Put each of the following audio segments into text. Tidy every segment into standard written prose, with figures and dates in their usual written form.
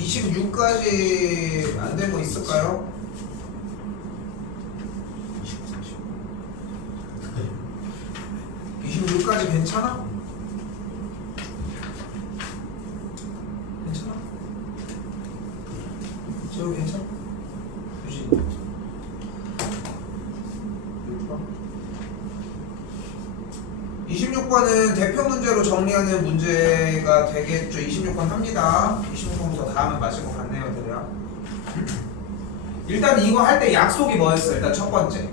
26까지 안 된 거 있을까요? 26까지 괜찮아? 괜찮아? 저거 괜찮아? 유진 26번은 대표 문제로 정리하는 문제가 되겠죠. 26번 합니다. 26번부터 다 하면 맞을 것 같네요, 대략. 일단 이거 할 때 약속이 뭐였어? 일단 첫 번째.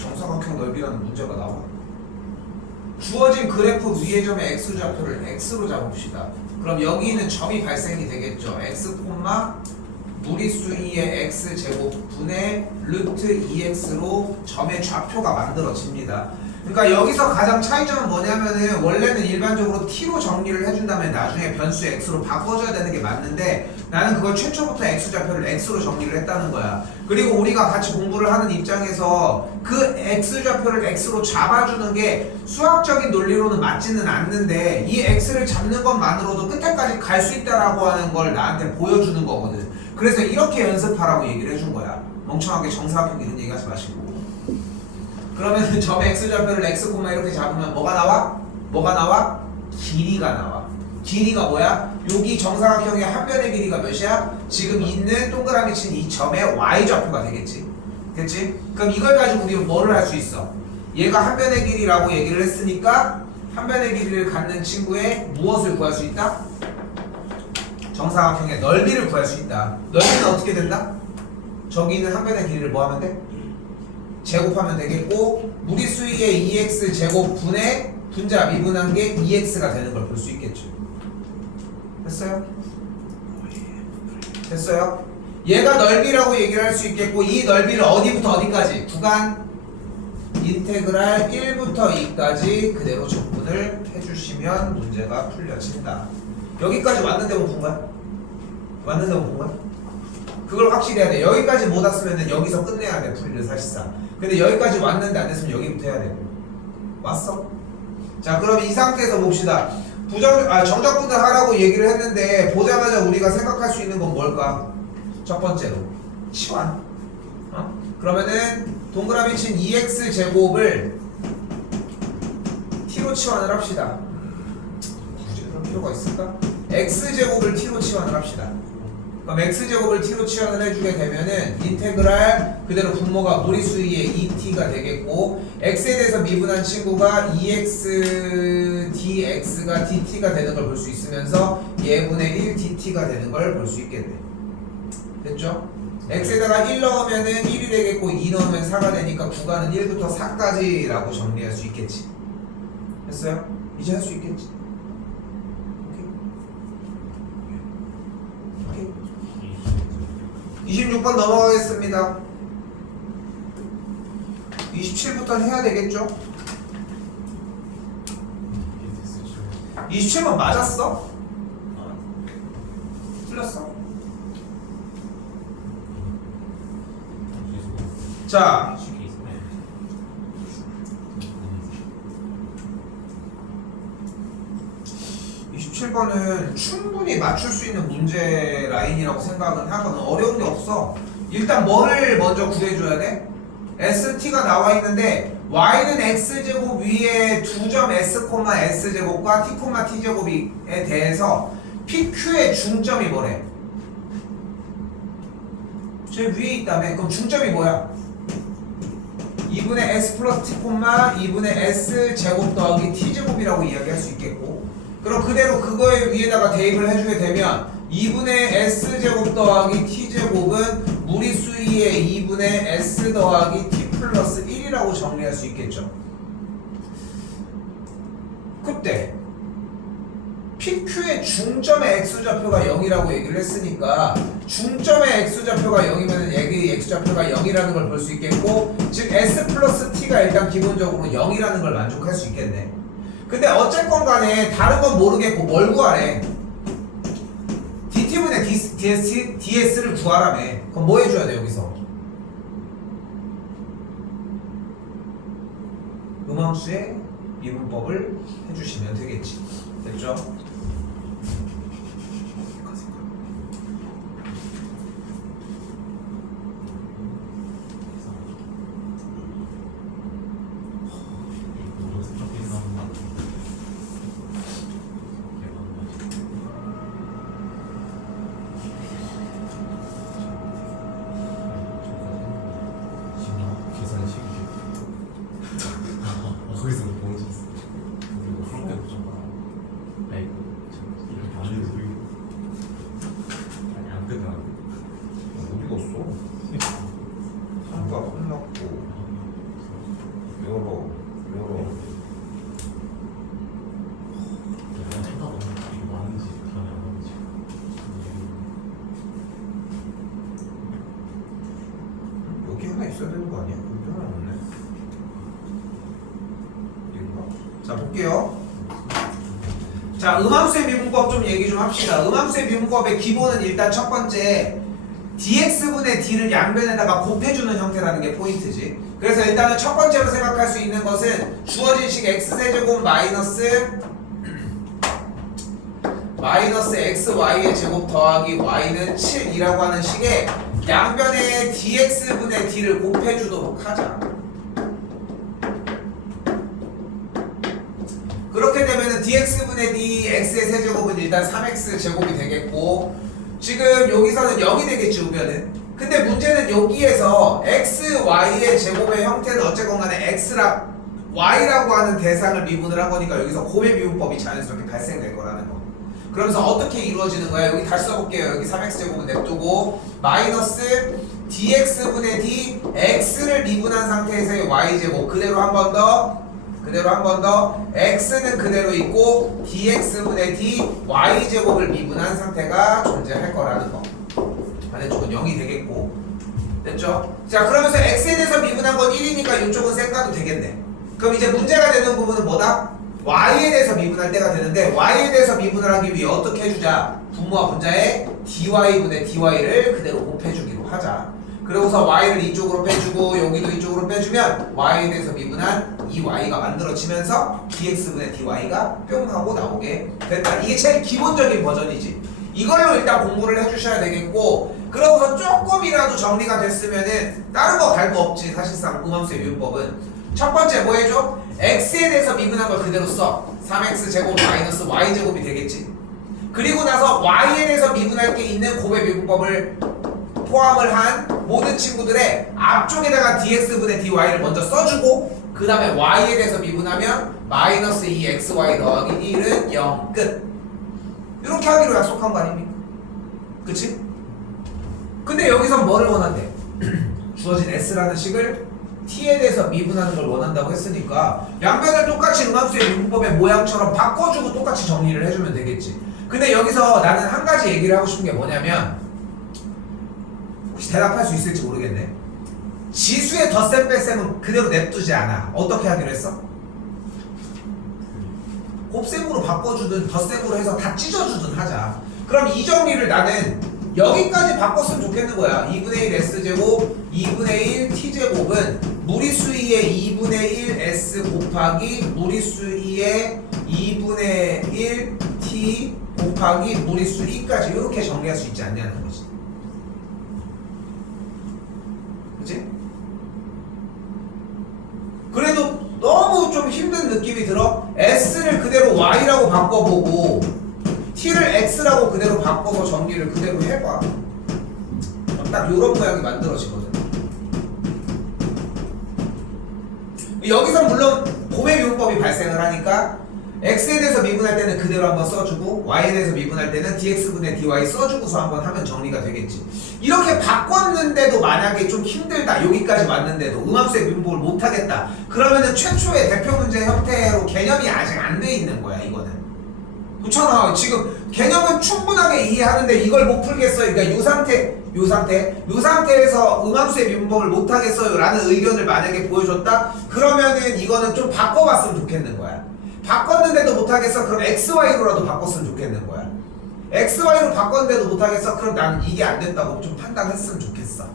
정사각형 넓이라는 문제가 나와. 주어진 그래프 위의 점의 x좌표를 x로 잡읍시다. 그럼 여기 있는 점이 발생이 되겠죠. x, 무리수 2의 x제곱 분의 루트 2x로 점의 좌표가 만들어집니다. 그러니까 여기서 가장 차이점은 뭐냐면은 원래는 일반적으로 t로 정리를 해준 다음에 나중에 변수 x로 바꿔줘야 되는 게 맞는데 나는 그걸 최초부터 x좌표를 x로 정리를 했다는 거야. 그리고 우리가 같이 공부를 하는 입장에서 그 x좌표를 x로 잡아주는 게 수학적인 논리로는 맞지는 않는데 이 x를 잡는 것만으로도 끝에까지 갈 수 있다라고 하는 걸 나한테 보여주는 거거든. 그래서 이렇게 연습하라고 얘기를 해준 거야. 멍청하게 정사각형 이런 얘기 하지 마시고. 그러면 점의 x좌표를 x, 이렇게 잡으면 뭐가 나와? 뭐가 나와? 길이가 나와. 길이가 뭐야? 여기 정사각형의 한 변의 길이가 몇이야? 지금 있는 동그라미 친 이 점의 y좌표가 되겠지. 됐지? 그럼 이걸 가지고 우리가 뭐를 할 수 있어? 얘가 한 변의 길이라고 얘기를 했으니까 한 변의 길이를 갖는 친구의 무엇을 구할 수 있다? 정사각형의 넓이를 구할 수 있다. 넓이는 어떻게 된다? 저기 있는 한 변의 길이를 뭐 하면 돼? 제곱하면 되겠고 무리수 2의 2x 제곱 분의 분자 미분한 게 2x가 되는 걸 볼 수 있겠죠. 됐어요? 됐어요? 얘가 넓이라고 얘기를 할 수 있겠고 이 넓이를 어디부터 어디까지? 구간 인테그랄 1부터 2까지 그대로 적분을 해주시면 문제가 풀려진다. 여기까지 왔는데 못 본 거야? 왔는데 못 본 거야? 그걸 확실히 해야 돼. 여기까지 못 왔으면 여기서 끝내야 돼, 풀이를 사실상. 근데 여기까지 왔는데 안 됐으면 여기부터 해야 돼. 왔어? 자, 그럼 이 상태에서 봅시다. 정적분을 하라고 얘기를 했는데 보자마자 우리가 생각할 수 있는 건 뭘까? 첫 번째로 치환. 그러면은 동그라미 친 2x 제곱을 t로 치환을 합시다. 굳이 그런 필요가 있을까? x 제곱을 t로 치환을 합시다. 그럼 x제곱을 t로 치환을 해주게 되면은 인테그랄 그대로 분모가 무리수 2의 2t가 되겠고 x에 대해서 미분한 친구가 2x dx가 dt가 되는 걸 볼 수 있으면서 예분의 1 dt가 되는 걸 볼 수 있겠네. 됐죠? x에다가 1 넣으면은 1이 되겠고 2 넣으면 4가 되니까 구간은 1부터 4까지라고 정리할 수 있겠지. 됐어요? 이제 할 수 있겠지. 26번 넘어가겠습니다. 27부터는 해야 되겠죠? 27번 맞았어? 틀렸어? 자, 27번은 충분히 맞출 수 있는 문제 라인이라고 생각은 하거든. 어려운 게 없어. 일단 뭐를 먼저 구해줘야 돼? ST가 나와 있는데 Y는 X제곱 위에 두 점 S, S제곱과 T, T제곱에 대해서 PQ의 중점이 뭐래? 저 위에 있다며? 그럼 중점이 뭐야? 2분의 S 플러스 T, 2분의 S제곱 더하기 T제곱이라고 이야기할 수 있겠고 그럼 그대로 그거에 위에다가 대입을 해주게 되면 2분의 S제곱 더하기 T제곱은 무리수 2의 2분의 S 더하기 T 플러스 1이라고 정리할 수 있겠죠. 그때 PQ의 중점의 X좌표가 0이라고 얘기를 했으니까 중점의 X좌표가 0이면 여기 X좌표가 0이라는 걸 볼 수 있겠고 즉 S 플러스 T가 일단 기본적으로 0이라는 걸 만족할 수 있겠네. 근데 어쨌건 간에 다른 건 모르겠고 뭘 구하래? DT분의 DS를 구하라며. 그럼 뭐 해줘야 돼 여기서? 음함수의 미분법을 해주시면 되겠지. 됐죠? 거기서 멈췄어. 그렇게 아니 안 끝나. 어디 갔어? 상가 끝났고 열어 여기 하나 있어야 되는 거 아니야? 여기 하나 없네. 자 볼게요. 자 음함수의 미분법 좀 얘기 좀 합시다. 음함수의 미분법의 기본은 일단 첫 번째 dx분의 d를 양변에다가 곱해주는 형태라는 게 포인트지. 그래서 일단은 첫 번째로 생각할 수 있는 것은 주어진 식 x세제곱 마이너스 xy의 제곱 더하기 y는 7이라고 하는 식의 양변에 dx분의 d를 곱해주도록 하자. 그렇게 되면은 dx분의 d x의 세제곱은 일단 3x 제곱이 되겠고, 지금 여기서는 0이 되겠지 우변은. 근데 문제는 여기에서 x, y의 제곱의 형태는 어쨌건 간에 y라고 하는 대상을 미분을 한 거니까 여기서 곱의 미분법이 자연스럽게 발생될 거라는 거. 그러면서 어떻게 이루어지는 거야? 여기 다시 써볼게요. 여기 3x 제곱은 냅두고 마이너스 dx분의 d x를 미분한 상태에서의 y 제곱 그대로 한 번 더 x는 그대로 있고 dx분의 d y제곱을 미분한 상태가 존재할 거라는 거. 반대쪽은 0이 되겠고. 됐죠? 자 그러면서 x에 대해서 미분한 건 1이니까 이쪽은 쌩까도 되겠네. 그럼 이제 문제가 되는 부분은 뭐다? y에 대해서 미분할 때가 되는데, y에 대해서 미분을 하기 위해 어떻게 해주자? 분모와 분자에 dy분의 dy를 그대로 곱해주기로 하자. 그러고서 y를 이쪽으로 빼주고 여기도 이쪽으로 빼주면 y에 대해서 미분한 이 y가 만들어지면서 dx분의 dy가 뿅 하고 나오게 됐다. 이게 제일 기본적인 버전이지. 이걸로 일단 공부를 해주셔야 되겠고, 그러고서 조금이라도 정리가 됐으면은 다른 거 갈 거 없지. 사실상 음함수의 미분법은 첫 번째 뭐 해줘? x에 대해서 미분한 걸 그대로 써. 3x 제곱 마이너스 y 제곱이 되겠지. 그리고 나서 y에 대해서 미분할 게 있는 곱의 미분법을 포함을 한 모든 친구들의 앞쪽에다가 dx분의 dy를 먼저 써주고, 그 다음에 y에 대해서 미분하면 마이너스 2xy 더하기 1은 0 끝. 이렇게 하기로 약속한 거 아닙니까? 그치? 근데 여기서 뭐를 원한대? 주어진 s라는 식을 t에 대해서 미분하는 걸 원한다고 했으니까 양변을 똑같이 음함수의 미분법의 모양처럼 바꿔주고 똑같이 정리를 해주면 되겠지. 근데 여기서 나는 한 가지 얘기를 하고 싶은 게 뭐냐면, 혹시 대답할 수 있을지 모르겠네. 지수의 덧셈 뺄셈은 그대로 냅두지 않아. 어떻게 하기로 했어? 곱셈으로 바꿔주든 덧셈으로 해서 다 찢어주든 하자. 그럼 이 정리를 나는 여기까지 바꿨으면 좋겠는 거야. 2분의 1 s제곱 2분의 1 t제곱은 무리수 2의 2분의 1 s 곱하기 무리수 2의 2분의 1 t 곱하기 무리수 2까지 이렇게 정리할 수 있지 않냐는 거지. 그치? 그래도 너무 좀 힘든 느낌이 들어? s를 그대로 y라고 바꿔보고 t를 x라고 그대로 바꿔서 정리를 그대로 해봐. 딱 요런 모양이 만들어지거든. 여기서 물론 곱의 미분법이 발생을 하니까 x에 대해서 미분할 때는 그대로 한번 써주고 y에 대해서 미분할 때는 dx분의 dy 써주고서 한번 하면 정리가 되겠지. 이렇게 바꿨는데도 만약에 좀 힘들다, 여기까지 왔는데도 음함수의 미분법을 못하겠다, 그러면은 최초의 대표 문제 형태로 개념이 아직 안 돼 있는 거야. 이거는 그렇잖아. 지금 개념은 충분하게 이해하는데 이걸 못 풀겠어요. 그러니까 요 상태에서 음함수의 미분법을 못하겠어요 라는 의견을 만약에 보여줬다, 그러면은 이거는 좀 바꿔봤으면 좋겠는 거야. 바꿨는데도 못하겠어? 그럼 xy로라도 바꿨으면 좋겠는 거야. xy로 바꿨는데도 못하겠어? 그럼 나는 이게 안 됐다고 좀 판단했으면 좋겠어.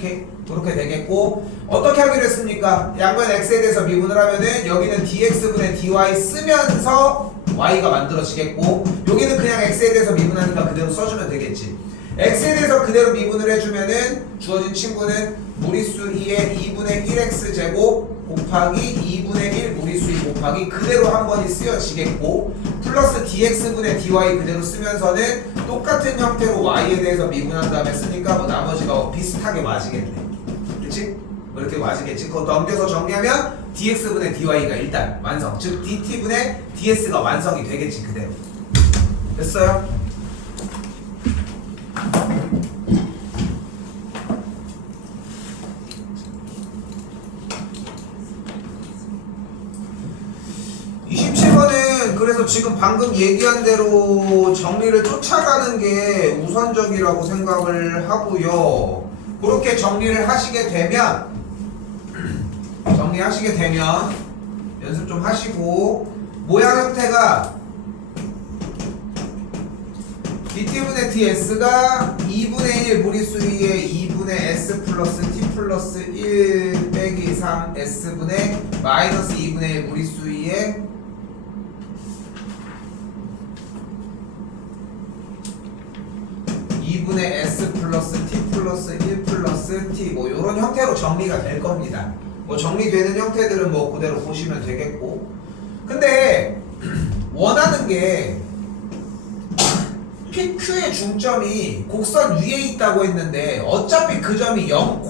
오케이? 그렇게 되겠고 어떻게 하기로 했습니까? 양변 x에 대해서 미분을 하면은 여기는 dx분의 dy 쓰면서 y가 만들어지겠고 여기는 그냥 x에 대해서 미분하니까 그대로 써주면 되겠지. x에 대해서 그대로 미분을 해주면은 주어진 친구는 무리수 2의 2분의 1x 제곱 곱하기 2분의 1 무리수 2 곱하기 그대로 한 번이 쓰여지겠고 플러스 dx분의 dy 그대로 쓰면서는 똑같은 형태로 y에 대해서 미분한 다음에 쓰니까 뭐 나머지가 비슷하게 맞이겠네. 그치? 뭐 이렇게 맞이겠지. 그거 넘겨서 정리하면 dx분의 dy가 일단 완성. 즉 dt분의 ds가 완성이 되겠지 그대로. 됐어요? 그래서 지금 방금 얘기한 대로 정리를 쫓아가는 게 우선적이라고 생각을 하고요. 그렇게 정리를 하시게 되면 연습 좀 하시고 모양 형태가 dt분의 ds가 2분의 1 무리수 2의 2분의 s 플러스 t 플러스 1 빼기 3 s분의 마이너스 2분의 1 무리수 2의 2분의 s 플러스 t 플러스 1 플러스 t 뭐 이런 형태로 정리가 될 겁니다. 뭐 정리되는 형태들은 뭐 그대로 보시면 되겠고 근데 원하는 게 PQ의 중점이 곡선 위에 있다고 했는데 어차피 그 점이 0,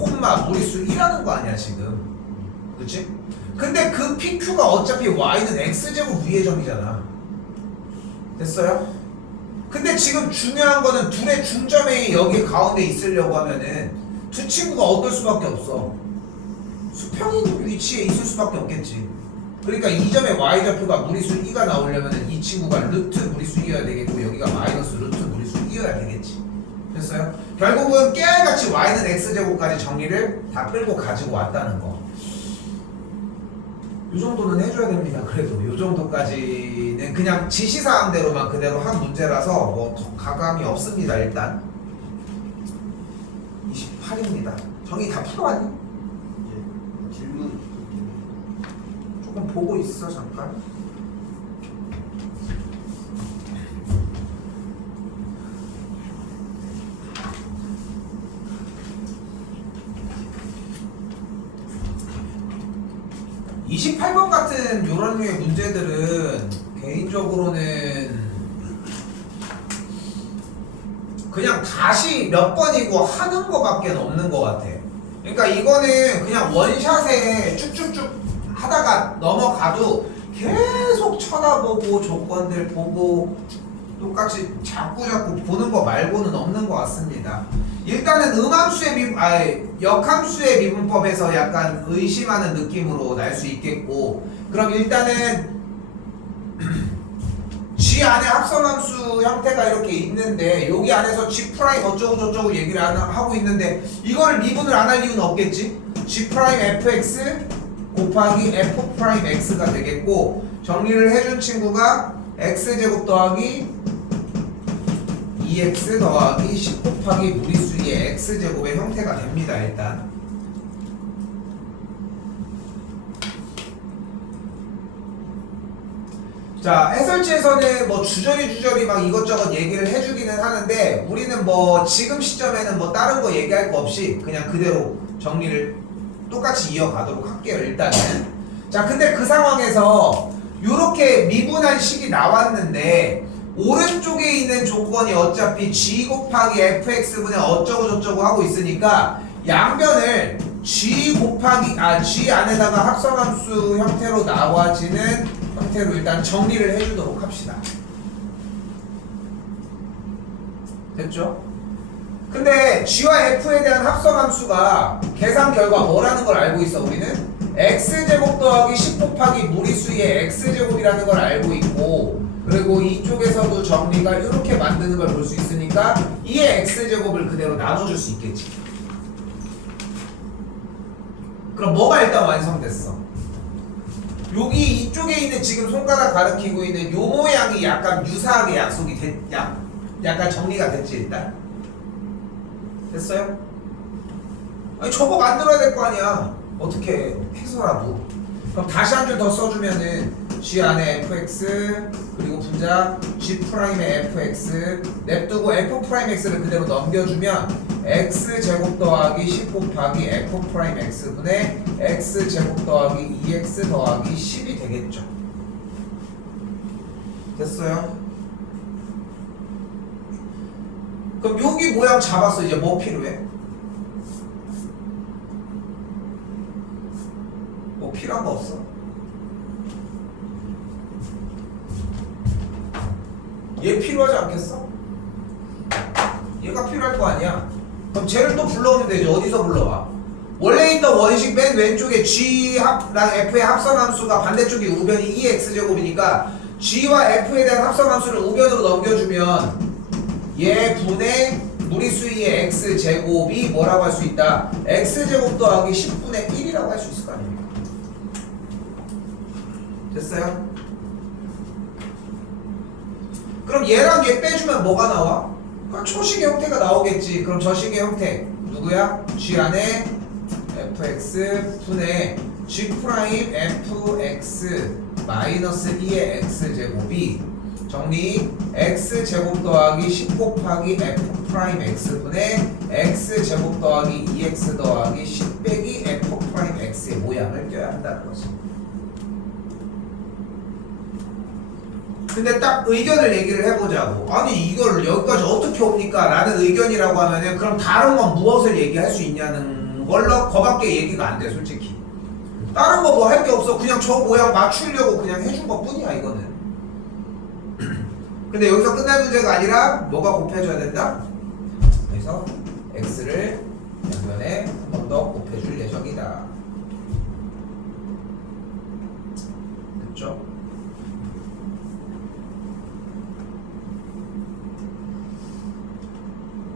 무리수 1하는 거 아니야 지금. 그치? 근데 그 PQ가 어차피 Y는 X제곱 위의 점이잖아. 됐어요? 근데 지금 중요한 거는 둘의 중점이 여기 가운데 있으려고 하면은 두 친구가 어떨 수밖에 없어. 수평인 위치에 있을 수밖에 없겠지. 그러니까 이 점의 y좌표가 무리수 2가 나오려면은 이 친구가 루트 무리수 2여야 되겠고 여기가 마이너스 루트 무리수 2여야 되겠지. 됐어요? 결국은 깨알같이 y는 x제곱까지 정리를 다 끌고 가지고 왔다는 거. 이 정도는 해줘야 됩니다. 그래도 이 정도까지는 그냥 지시사항대로만 그대로 한 문제라서 뭐 더 가감이 없습니다. 일단 28입니다. 정의 다 풀어왔니? 예. 질문. 조금 보고 있어 잠깐. (28번) 같은 요런 류의 문제들은 개인적으로는 그냥 다시 몇 번이고 하는 거밖에 없는 것 같아. 그러니까 이거는 그냥 원샷에 쭉쭉쭉 하다가 넘어가도 계속 쳐다보고 조건들 보고 똑같이 자꾸 보는 거 말고는 없는 것 같습니다. 일단은 역함수의 미분법에서 약간 의심하는 느낌으로 날 수 있겠고, 그럼 일단은 G 안에 합성함수 형태가 이렇게 있는데 여기 안에서 G 프라임 어쩌고 저쩌고 얘기를 하고 있는데 이거를 미분을 안 할 이유는 없겠지? G 프라임 fx 곱하기 f 프라임 x가 되겠고, 정리를 해준 친구가 x제곱 더하기 2x 더하기 10 곱하기 무리수의 x제곱의 형태가 됩니다. 일단 자, 해설지에서는 뭐 주저리 막 이것저것 얘기를 해주기는 하는데 우리는 뭐 지금 시점에는 뭐 다른 거 얘기할 거 없이 그냥 그대로 정리를 똑같이 이어가도록 할게요. 일단은. 자, 근데 그 상황에서 요렇게 미분한 식이 나왔는데 오른쪽에 있는 조건이 어차피 g 곱하기 fx분의 어쩌고 저쩌고 하고 있으니까 양변을 g 안에다가 합성함수 형태로 나와지는 형태로 일단 정리를 해주도록 합시다. 됐죠? 근데 g와 f에 대한 합성함수가 계산 결과 뭐라는 걸 알고 있어 우리는? x제곱 더하기 10 곱하기 무리수의 x제곱이라는 걸 알고 있고, 그리고 이쪽에서도 정리가 이렇게 만드는 걸 볼 수 있으니까 이의 x제곱을 그대로 나눠줄 수 있겠지. 그럼 뭐가 일단 완성됐어? 여기 이쪽에 있는 지금 손가락 가리키고 있는 요 모양이 약간 유사하게 약간 정리가 됐지 일단? 됐어요? 아니 저거 만들어야 될 거 아니야. 어떻게 해서라도. 그럼 다시 한 줄 더 써주면은 G 안에 fx 그리고 분자 G 프라임의 fx 냅두고 f 프라임 x를 그대로 넘겨주면 x 제곱 더하기 10 곱하기 f 프라임 x 분의 x 제곱 더하기 2x 더하기 10이 되겠죠. 됐어요? 그럼 여기 모양 잡았어. 이제 뭐 필요해? 뭐 필요한 거 없어? 얘 필요하지 않겠어? 얘가 필요할 거 아니야. 그럼 쟤를 또 불러오면 되지. 어디서 불러와? 원래 있던 원식 맨 왼쪽에 G랑 F의 합성함수가 반대쪽에 우변이 2x제곱이니까 G와 F에 대한 합성함수를 우변으로 넘겨주면 얘 분의 무리수의 x제곱이 뭐라고 할 수 있다? x제곱 더하기 10분의 1이라고 할 수 있을 거 아닙니까? 됐어요? 그럼 얘랑 얘 빼주면 뭐가 나와? 그럼 초식의 형태가 나오겠지. 그럼 저식의 형태 누구야? G 안에 fx 분의 G 프라임 fx 마이너스 2의 x제곱이 정리 x제곱 더하기 10 곱하기 f 프라임 x 분의 x제곱 더하기 2x 더하기 10 빼기 f 프라임 x의 모양을 껴야 한다는 거지. 근데 딱 의견을 얘기를 해보자고. 아니 이걸 여기까지 어떻게 옵니까? 라는 의견이라고 하면은 그럼 다른 건 무엇을 얘기할 수 있냐는 걸로 그거밖에 얘기가 안 돼 솔직히. 다른 거 뭐 할 게 없어. 그냥 저 모양 맞추려고 그냥 해준 것 뿐이야 이거는. 근데 여기서 끝날 문제가 아니라 뭐가 곱해줘야 된다? 그래서 x를 양변에 한 번 더 곱해줄 예정이다. 됐죠?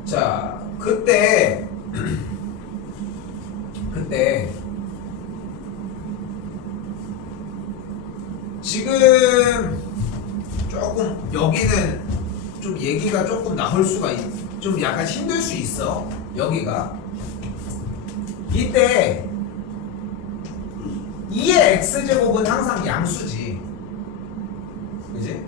자, 그때 지금 조금 여기는 좀 얘기가 조금 나올 수가 좀 약간 힘들 수 있어. 여기가 이때 2의 x제곱은 항상 양수지, 그지?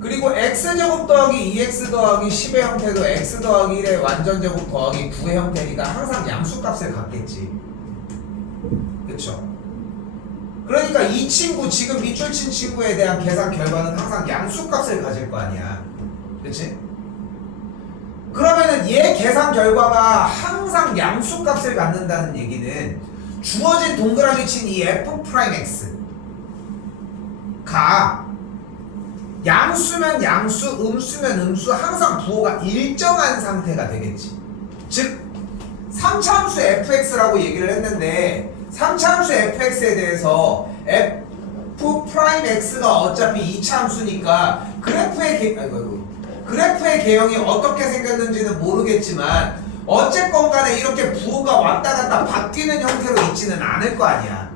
그리고 x제곱 더하기 2x 더하기 10의 형태도 x 더하기 1의 완전제곱 더하기 9의 형태니까 항상 양수값을 갖겠지. 그쵸? 그러니까 이 친구 지금 밑줄 친 친구에 대한 계산 결과는 항상 양수값을 가질 거 아니야. 그치? 그러면은 얘 계산 결과가 항상 양수값을 갖는다는 얘기는 주어진 동그라미 친 이 f 프라임 x가 양수면 양수, 음수면 음수 항상 부호가 일정한 상태가 되겠지. 즉 3차함수 fx라고 얘기를 했는데 3차함수 fx에 대해서 f 프라임 x가 어차피 2차함수니까 그래프의 개형이 어떻게 생겼는지는 모르겠지만 어쨌건 간에 이렇게 부호가 왔다 갔다 바뀌는 형태로 있지는 않을 거 아니야.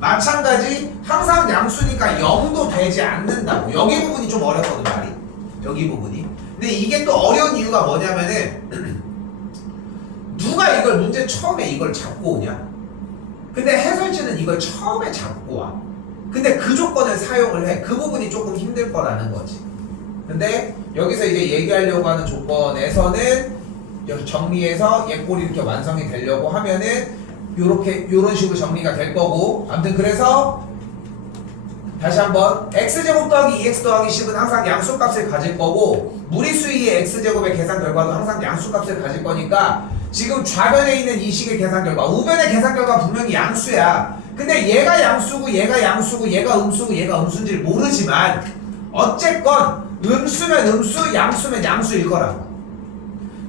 마찬가지 항상 양수니까 0도 되지 않는다고. 여기 부분이 좀 어렵거든 말이. 여기 부분이. 근데 이게 또 어려운 이유가 뭐냐면은 누가 이걸 문제 처음에 이걸 잡고 오냐? 근데 해설지는 이걸 처음에 잡고 와. 근데 그 조건을 사용을 해. 그 부분이 조금 힘들 거라는 거지. 근데 여기서 이제 얘기하려고 하는 조건에서는 정리해서 얘꼴이 이렇게 완성이 되려고 하면은 요런 식으로 정리가 될 거고. 아무튼 그래서 다시 한번 x제곱 더하기 2x 더하기 10은 항상 양수값을 가질 거고 무리수의 x제곱의 계산 결과도 항상 양수값을 가질 거니까 지금 좌변에 있는 이 식의 계산 결과, 우변의 계산 결과 분명히 양수야. 근데 얘가 양수고 얘가 양수고 얘가 음수고 얘가 음수인지를 모르지만 어쨌건 음수면 음수, 양수면 양수일 거라고.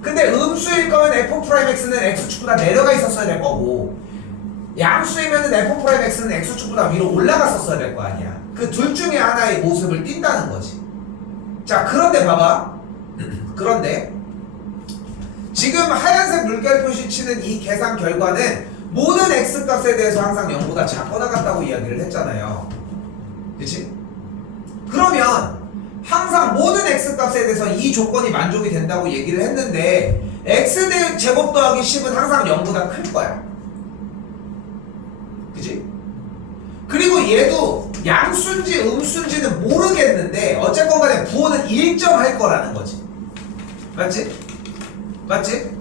근데 음수일 거면 f'(x는 x축보다 내려가 있었어야 될 거고 양수이면은 f'(x는 x축보다 위로 올라갔었어야 될 거 아니야. 그 둘 중에 하나의 모습을 띈다는 거지. 자, 그런데 봐봐. 그런데 지금 하얀색 물결 표시 치는 이 계산 결과는 모든 x값에 대해서 항상 0보다 작거나 같다고 이야기를 했잖아요. 그치? 그러면 항상 모든 x값에 대해서 이 조건이 만족이 된다고 얘기를 했는데 x 제곱 더하기 10은 항상 0보다 클 거야. 그지? 그리고 얘도 양수인지 음수인지는 모르겠는데 어쨌건 간에 부호는 일정할 거라는 거지. 맞지? 맞지?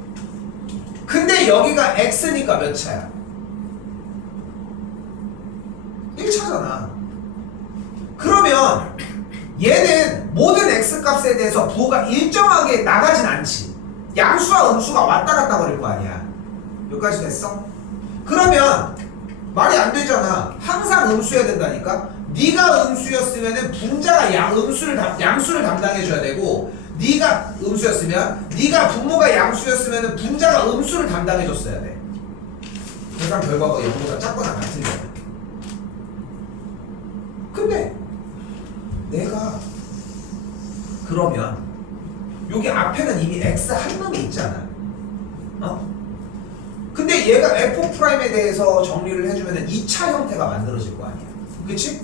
근데 여기가 x니까 몇 차야? 1차잖아. 그러면 얘는 모든 x값에 대해서 부호가 일정하게 나가진 않지. 양수와 음수가 왔다 갔다 거릴 거 아니야. 여기까지 됐어? 그러면 말이 안 되잖아. 항상 음수여야 된다니까. 네가 음수였으면은 분자가 양수를 담당해줘야 되고, 네가 음수였으면, 네가 분모가 양수였으면은 분자가 음수를 담당해줬어야 돼. 계산 결과가 0보다 작거나 같으면. 근데 내가 그러면 여기 앞에는 이미 x 한 놈이 있잖아. 근데 얘가 f'에 대해서 정리를 해주면은 2차 형태가 만들어질 거 아니야. 그치?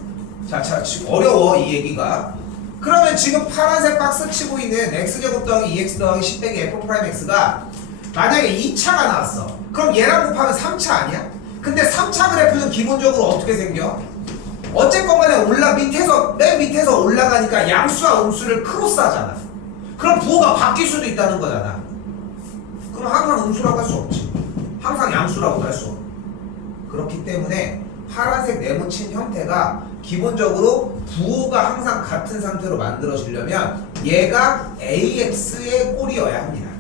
자, 지금 어려워 이 얘기가. 그러면 지금 파란색 박스 치고 있는 x제곱 더하기 2x 더하기 10 빼기 f'x가 만약에 2차가 나왔어. 그럼 얘랑 곱하면 3차 아니야? 근데 3차 그래프는 기본적으로 어떻게 생겨? 어쨌건 간에 맨 밑에서 올라가니까 양수와 음수를 크로스하잖아. 그럼 부호가 바뀔 수도 있다는 거잖아. 그럼 항상 음수라고 할 수 없지. 항상 양수라고도 할 수 없고. 그렇기 때문에 파란색 네모친 형태가 기본적으로 부호가 항상 같은 상태로 만들어지려면 얘가 AX의 꼴이어야 합니다.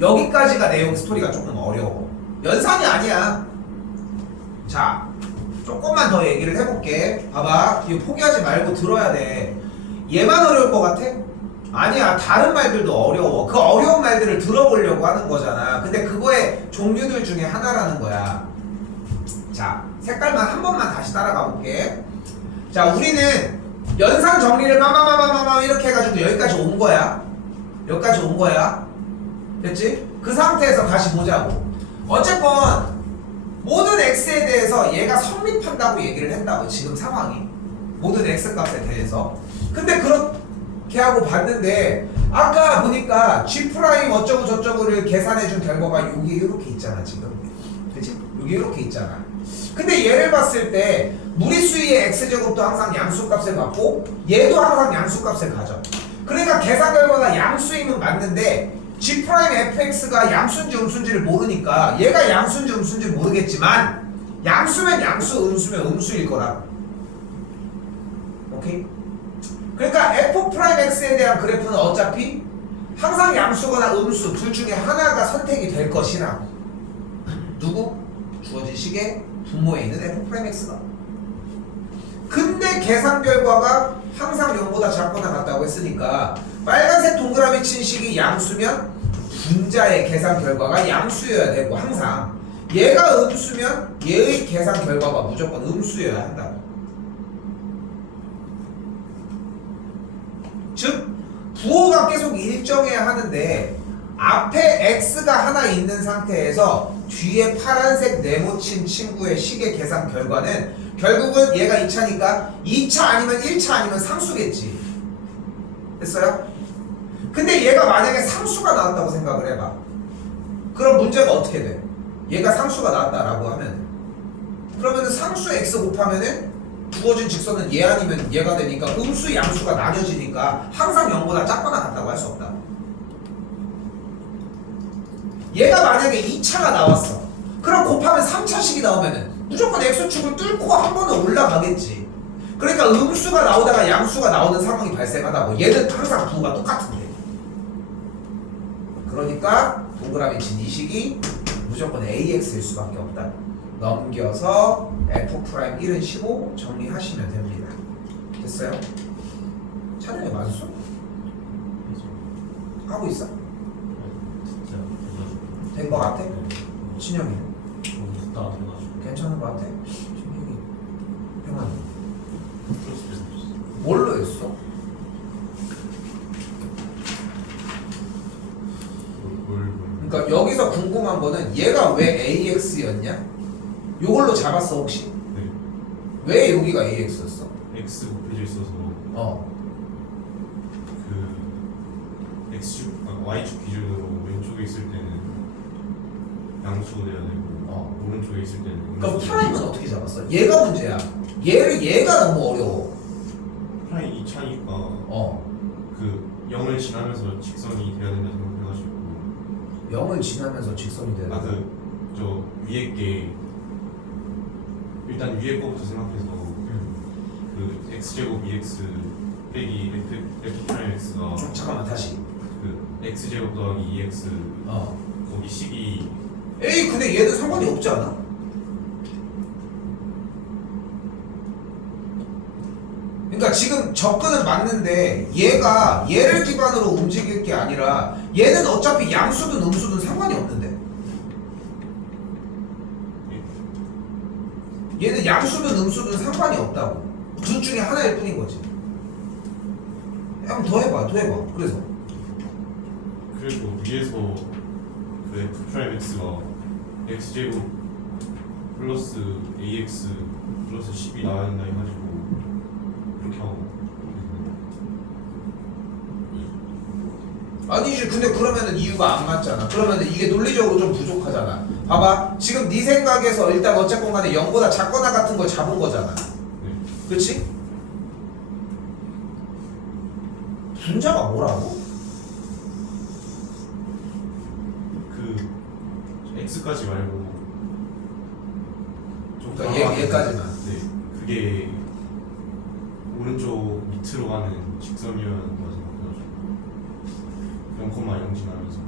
여기까지가 내용 스토리가 조금 어려워. 연산이 아니야. 자, 조금만 더 얘기를 해볼게. 봐봐, 이거 포기하지 말고 들어야 돼. 얘만 어려울 것 같아? 아니야, 다른 말들도 어려워. 그 어려운 말들을 들어보려고 하는 거잖아. 근데 그거의 종류들 중에 하나라는 거야. 자, 색깔만 한 번만 다시 따라가 볼게. 자, 우리는 연산 정리를 이렇게 해가지고 여기까지 온 거야. 여기까지 온 거야. 됐지? 그 상태에서 다시 보자고. 어쨌건 모든 x에 대해서 얘가 성립한다고 얘기를 했다고, 지금 상황이. 모든 x값에 대해서. 근데 그렇게 하고 봤는데 아까 보니까 g' 어쩌고 저쩌고를 계산해준 결과가 여기 이렇게 있잖아 지금. 그치? 여기 이렇게 있잖아. 근데 얘를 봤을 때 무리수의 x제곱도 항상 양수값을 갖고 얘도 항상 양수값을 가져. 그러니까 계산 결과가 양수임은 맞는데 g' fx가 양수인지 음수인지를 모르니까 얘가 양수인지 음수인지 모르겠지만 양수면 양수, 음수면 음수일 거라. 오케이? 그러니까 f'x에 대한 그래프는 어차피 항상 양수거나 음수 둘 중에 하나가 선택이 될 것이라고. 누구? 주어진 식의 분모에 있는 f'x가. 근데 계산 결과가 항상 0보다 작거나 같다고 했으니까 빨간색 동그라미 친 식이 양수면 분자의 계산 결과가 양수여야 되고, 항상 얘가 음수면 얘의 계산 결과가 무조건 음수여야 한다고. 즉 부호가 계속 일정해야 하는데 앞에 x가 하나 있는 상태에서 뒤에 파란색 네모친 친구의 식의 계산 결과는 결국은 얘가 2차니까 2차 아니면 1차 아니면 상수겠지. 됐어요? 근데 얘가 만약에 상수가 나왔다고 생각을 해봐. 그럼 문제가 어떻게 돼? 얘가 상수가 나왔다라고 하면 그러면은 상수 x 곱하면은 주어진 직선은 얘 아니면 얘가 되니까 음수 양수가 나뉘어지니까 항상 0보다 작거나 같다고 할 수 없다. 얘가 만약에 2차가 나왔어. 그럼 곱하면 3차식이 나오면은 무조건 x축을 뚫고 한 번은 올라가겠지. 그러니까 음수가 나오다가 양수가 나오는 상황이 발생하다고. 얘는 항상 부호가 똑같은데. 그러니까 동그라미 친 이 식이 무조건 AX일 수밖에 없다. 넘겨서 F'1은 15 정리하시면 됩니다. 됐어요? 찬영이 맞았어? 하고 있어? 진짜 돼가지고. 된 거 같아? 신영이는? 너무 듣다가 돼가지고. 괜찮은 거 같아? 신영이 형아 그럴 수도 있어. 뭘로 했어? 그러니까 여기서 궁금한 거는 얘가 왜 AX였냐? 요걸로 잡았어 혹시? 네. 왜 여기가 AX였어? x 곱해져 있어서 그 x축, y축 기준으로 왼쪽에 있을 때는 양수가 돼야 되고 오른쪽에 있을 때는 그럼 음수가 프라임은 어떻게 잡았어? 얘가 문제야. 얘가 너무 어려워. 프라임 이 차이가 그 0을 지나면서 직선이 돼야 된다 생각해가지고 0을 지나면서 직선이 되는 저 위에 게 일단 위에 거부터 생각해서 그 x제곱 2x 빼기 f 프라임 x가 잠깐만 다시. 그 x제곱 더하기 2x 거기 식이 에이 근데 얘는 상관이 없지 않아? 그러니까 지금 접근은 맞는데 얘가 얘를 기반으로 움직일 게 아니라 얘는 어차피 양수든 음수든 상관이 없는데 얘는 양수든 음수든 상관이 없다고. 둘 중에 하나일 뿐인 거지. 한번 더 해봐. 그래서 그래도 위에서 그 f 프라임 x가 x제곱 플러스 ax 플러스 10이 나와야 된다 해가지고 그렇게 하고 아니지. 근데 그러면은 이유가 안 맞잖아. 그러면은 이게 논리적으로 좀 부족하잖아. 봐봐. 지금 네 생각에서 일단 어쨌건 간에 0보다 작거나 같은 걸 잡은 거잖아. 그치? 분자가 뭐라고? 그 x까지 말고 좀 그러니까 얘까지만. 네, 그게 오른쪽 밑으로 가는 직선이라는 거 생각해가지고 0,0 지나면서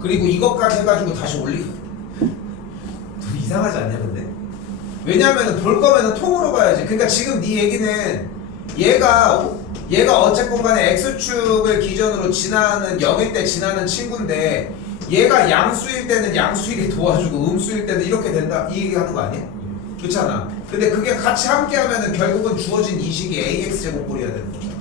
그리고 이것까지 해가지고 다시 올리고. 좀 이상하지 않냐 근데? 왜냐면은 볼 거면은 통으로 봐야지. 그러니까 지금 네 얘기는 얘가 어쨌건 간에 x축을 기준으로 지나는 0일 때 지나는 친구인데 얘가 양수일 때는 양수이게 도와주고 음수일 때는 이렇게 된다 이 얘기하는 거 아니야? 그렇잖아. 근데 그게 같이 함께 하면은 결국은 주어진 이 식이 ax 제곱꼴이어야 되는 거잖아.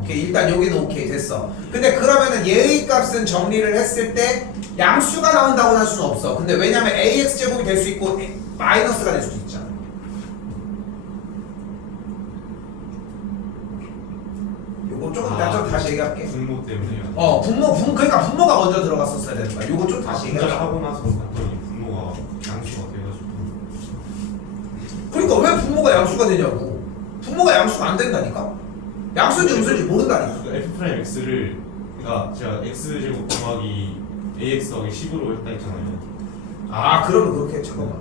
오케이. 일단 여기는 오케이 됐어. 근데 그러면은 얘의 값은 정리를 했을 때 양수가 나온다고 할 수는 없어. 근데 왜냐면 ax 제곱이 될 수 있고 마이너스가 될 수도 있잖아. 요거 조금 좀 다시 얘기할게. 분모 때문에요. 그러니까 분모가 먼저 들어갔었어야 되는 거야. 요거 좀 다시 분자를 얘기하자. 하고 나서 봤더니 분모가 양수가 돼가지고 그러니까 왜 분모가 양수가 되냐고. 분모가 양수가 안 된다니까. 양수인지 음수인지 모른다니까. 그 f 프라임 x를 그러니까 제가 x 제곱 더하기 ax 더하기 10으로 했다 했잖아요. 아 그러면 그렇게 해. 잠깐만.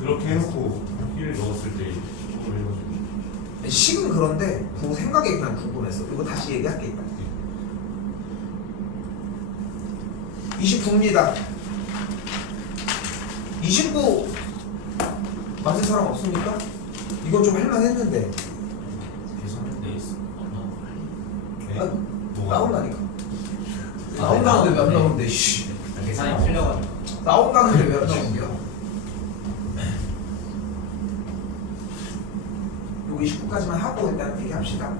그렇게 해놓고 1을 넣었을 때 조금 해가지고 식은 그런데 그 생각이 그냥 궁금했어. 이거 다시 얘기할게 일단. 29입니다. 29 맞은 사람 없습니까? 이건 좀 할만했는데. 계산돼 있어. 네? 아, 뭐가? 나온다니까. 나온다는데 왜 안 나오는데? 씨. 계산이 틀려가지고. 나온다는데 왜 안 나오는겨? 요거 29까지만 하고 일단 얘기합시다.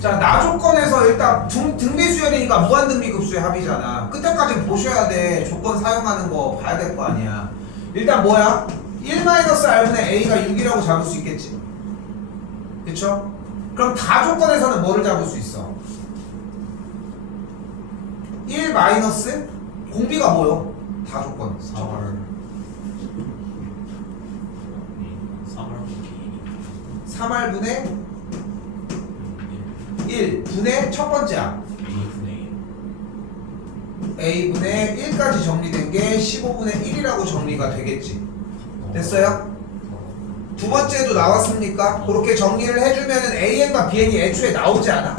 자, 나 조건에서 일단 등비수열이니까 무한등비급수의 합이잖아. 끝에까지 보셔야 돼. 조건 사용하는 거 봐야 될 거 아니야. 일단 뭐야? 1-r분의 a가 6이라고 잡을 수 있겠지. 그쵸? 그럼 다 조건에서는 뭐를 잡을 수 있어? 1 마이너스 공비가 뭐요? 다 조건. 3월 3r분의 1 분의 첫 번째야. a분의 1까지 정리된 게 15분의 1이라고 정리가 되겠지. 됐어요? 두 번째도 나왔습니까? 그렇게 정리를 해주면은 an과 bn이 애초에 나오지 않아?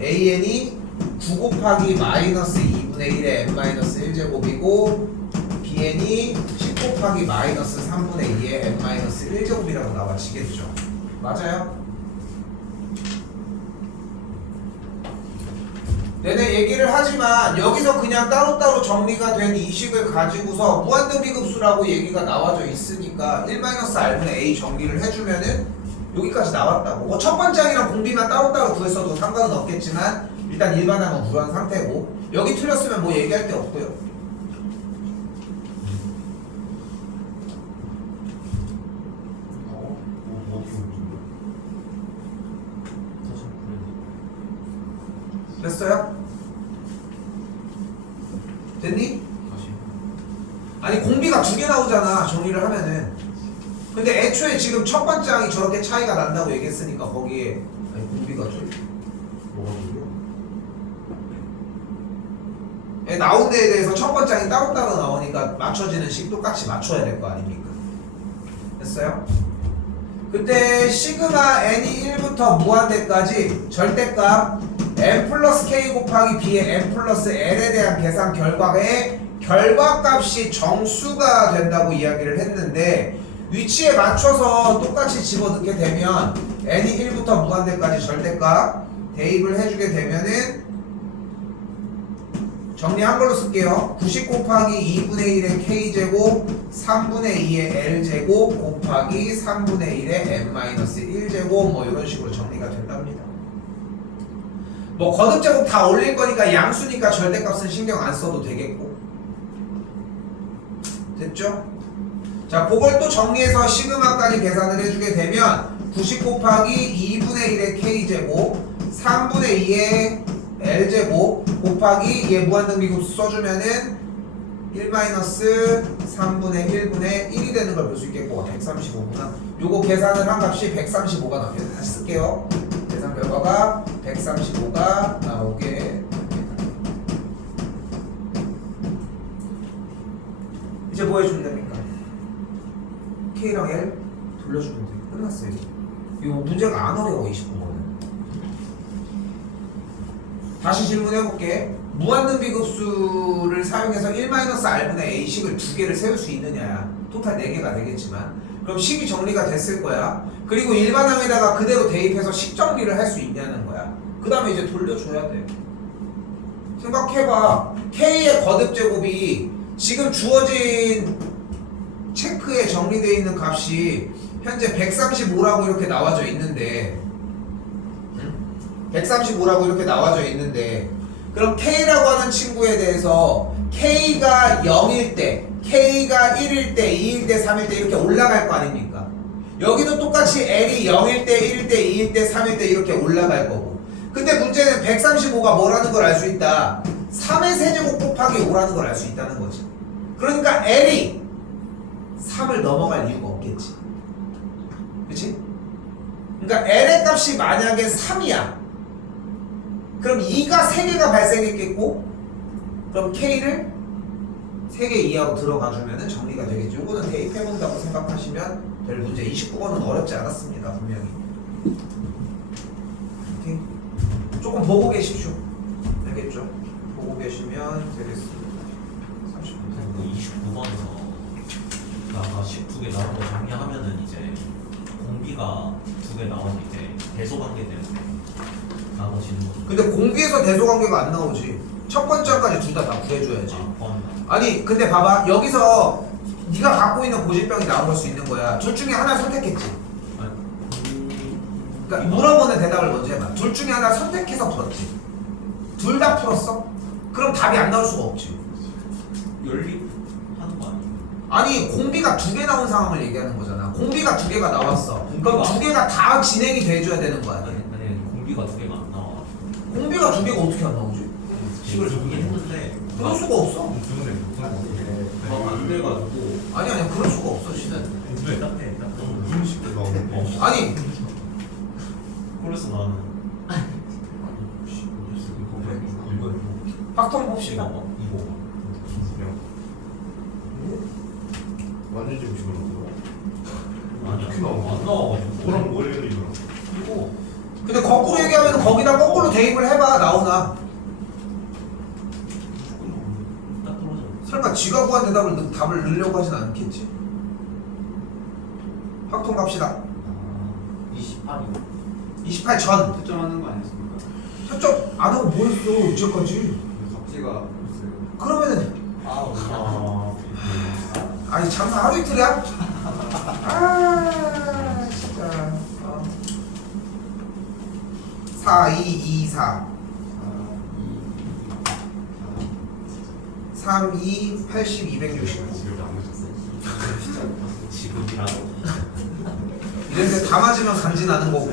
an이 9 곱하기 마이너스 2분의 1의 n-1제곱이고 bn이 10 곱하기 마이너스 3분의 2의 n-1제곱이라고 나와지겠죠. 맞아요? 내내 얘기를 하지만 여기서 그냥 따로따로 정리가 된 이 식을 가지고서 무한등비급수라고 얘기가 나와져 있으니까 1-r분의 a 정리를 해주면은 여기까지 나왔다고. 뭐 첫 번째 항이랑 공비만 따로따로 구했어도 상관은 없겠지만 일단 일반항은 구한 상태고 여기 틀렸으면 뭐 얘기할 게 없고요. 됐어요? 됐니? 아니 공비가 두 개 나오잖아 정리를 하면은. 근데 애초에 지금 첫 번째 항이 저렇게 차이가 난다고 얘기했으니까 거기에 아니 공비가 좀 뭐가 뭐요? 나온 데에 대해서 첫 번째 항이 따로따로 나오니까 맞춰지는 식 똑같이 맞춰야 될 거 아닙니까? 됐어요? 그때 시그마 n이 1부터 무한대까지 절대값 n 플러스 k 곱하기 b의 n 플러스 l에 대한 계산 결과의 결과값이 정수가 된다고 이야기를 했는데 위치에 맞춰서 똑같이 집어넣게 되면 n이 1부터 무한대까지 절대값 대입을 해주게 되면은 정리한 걸로 쓸게요. 90 곱하기 2분의 1의 k제곱 3분의 2의 l제곱 곱하기 3분의 1의 n-1제곱 뭐 이런 식으로 정리가 된답니다. 뭐 거듭제곱 다 올릴 거니까 양수니까 절대값은 신경 안 써도 되겠고. 됐죠? 자, 그걸 또 정리해서 시그마까지 계산을 해주게 되면 90 곱하기 2분의 1의 k제곱 3분의 2의 l제곱 곱하기 얘 무한등비급수 써주면은 1-3분의 1분의 1이 되는 걸 볼 수 있겠고 135구나. 요거 계산을 한 값이 135가 나옵니다. 다시 쓸게요. 계산 결과가 135가 나오게 됩니다. 이제 뭐 해주면 됩니까? K랑 L 돌려주면 돼. 끝났어요. 이거 문제가 안 어려워 29번은. 다시 질문해볼게. 무한등비급수를 사용해서 1-r분의 a식을 두 개를 세울 수 있느냐야. 토탈 4개가 되겠지만 그럼 식이 정리가 됐을 거야. 그리고 일반항에다가 그대로 대입해서 식 정리를 할 수 있냐는 거야. 그 다음에 이제 돌려줘야 돼. 생각해봐. K의 거듭제곱이 지금 주어진 체크에 정리되어 있는 값이 현재 135라고 이렇게 나와져 있는데 135라고 이렇게 나와져 있는데 그럼 K라고 하는 친구에 대해서 K가 0일 때, K가 1일 때, 2일 때, 3일 때 이렇게 올라갈 거 아닙니까? 여기도 똑같이 L이 0일 때, 1일 때, 2일 때, 3일 때 이렇게 올라갈 거고. 근데 문제는 135가 뭐라는 걸 알 수 있다. 3의 세제곱 곱하기 5라는 걸 알 수 있다는 거지. 그러니까 L이 3을 넘어갈 이유가 없겠지. 그치? 그러니까 L의 값이 만약에 3이야. 그럼 2가 3개가 발생했겠고 그럼 K를 3개 이하로 들어가주면 정리가 되겠죠. 이거는 대입해본다고 생각하시면 될 문제. 29번은 어렵지 않았습니다. 분명히. 오케이. 조금 보고 계십시오. 알겠죠? 보고 계시면 되겠습니다. 30분. 29번에서 아까 12개 나온 거 정리하면은 이제 공비가 2개 나오면 이제 대소관계 때문에 나머지는 거. 근데 공비에서 대소관계가 안 나오지. 첫 번째까지 둘 다 구해줘야지. 아니 근데 봐봐. 여기서 네가 갖고 있는 고질병이 나올 수 있는 거야. 둘 중에 하나를 선택했지. 그러니까 물어보는 대답을 먼저 해봐. 둘 중에 하나 선택해서 풀었지. 둘 다 풀었어? 그럼 답이 안 나올 수가 없지. 연립하는 거 아니에요? 아니 공비가 2개 나온 상황을 얘기하는 거잖아. 공비가 2개가 나왔어. 그럼 2개가 다 진행이 돼줘야 되는 거 아니야? 아니 공비가 2개가 안 나와. 공비가 2개가 어떻게 안 나오지? 식을 주긴 했는데 그럴 수가 없어. 안 돼가지고. 아니 그럴 수가 없어 시는. 딱해. 무슨 식으로 나오는 거? 아니 그래서 나는 확통 봅시다. 이거 완전 정식으로 아니야. 어떻게 나와? 안 나와가지고. 그럼 뭘 해야 되더라? 이거 근데 거꾸로 얘기하면 거기다 거꾸로 대입을 해봐. 나오나? 딱 떨어져. 설마 지가 구한 대답을 답을 넣으려고 하진 않겠지. 확통 갑시다. 28이 28 전. 특정하는 거 아니었습니까? 저쪽 안 하고 뭐 했어 이제까지? 갑자기가 없어요. 그러면은 아, 아니 장사 하루 이틀이야? 아 진짜 4, 2, 2, 4 3, 2, 80, 269 지금 안 늦었어. 지금이라도 이랬는데 다 맞으면 간지 나는 거고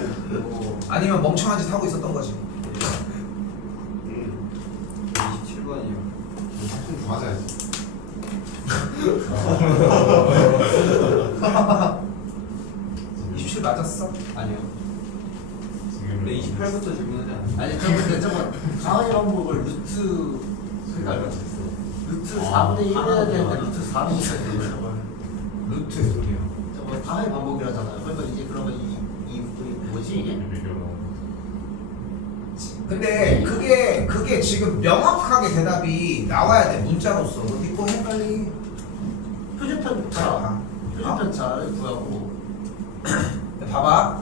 아니면 멍청한 짓 하고 있었던 거지. 27번이요. 좀 맞아야지. 27 맞았어? 아니요. 지금 근데 28부터 질문하지 않아요? 아니 저거 가운데 방법을 루트 그러니까 루트 4분의 1 해야 되는데 루트 4분의 1 루트 소리요. 저거 다음의 방법이라잖아요. 그러니까 이제 그러면 이 뭐지 이게? 근데 그게 지금 명확하게 대답이 나와야 돼 문자로서. 너 이거 해 빨리. 표준편차 표준편차를 구하고 봐봐.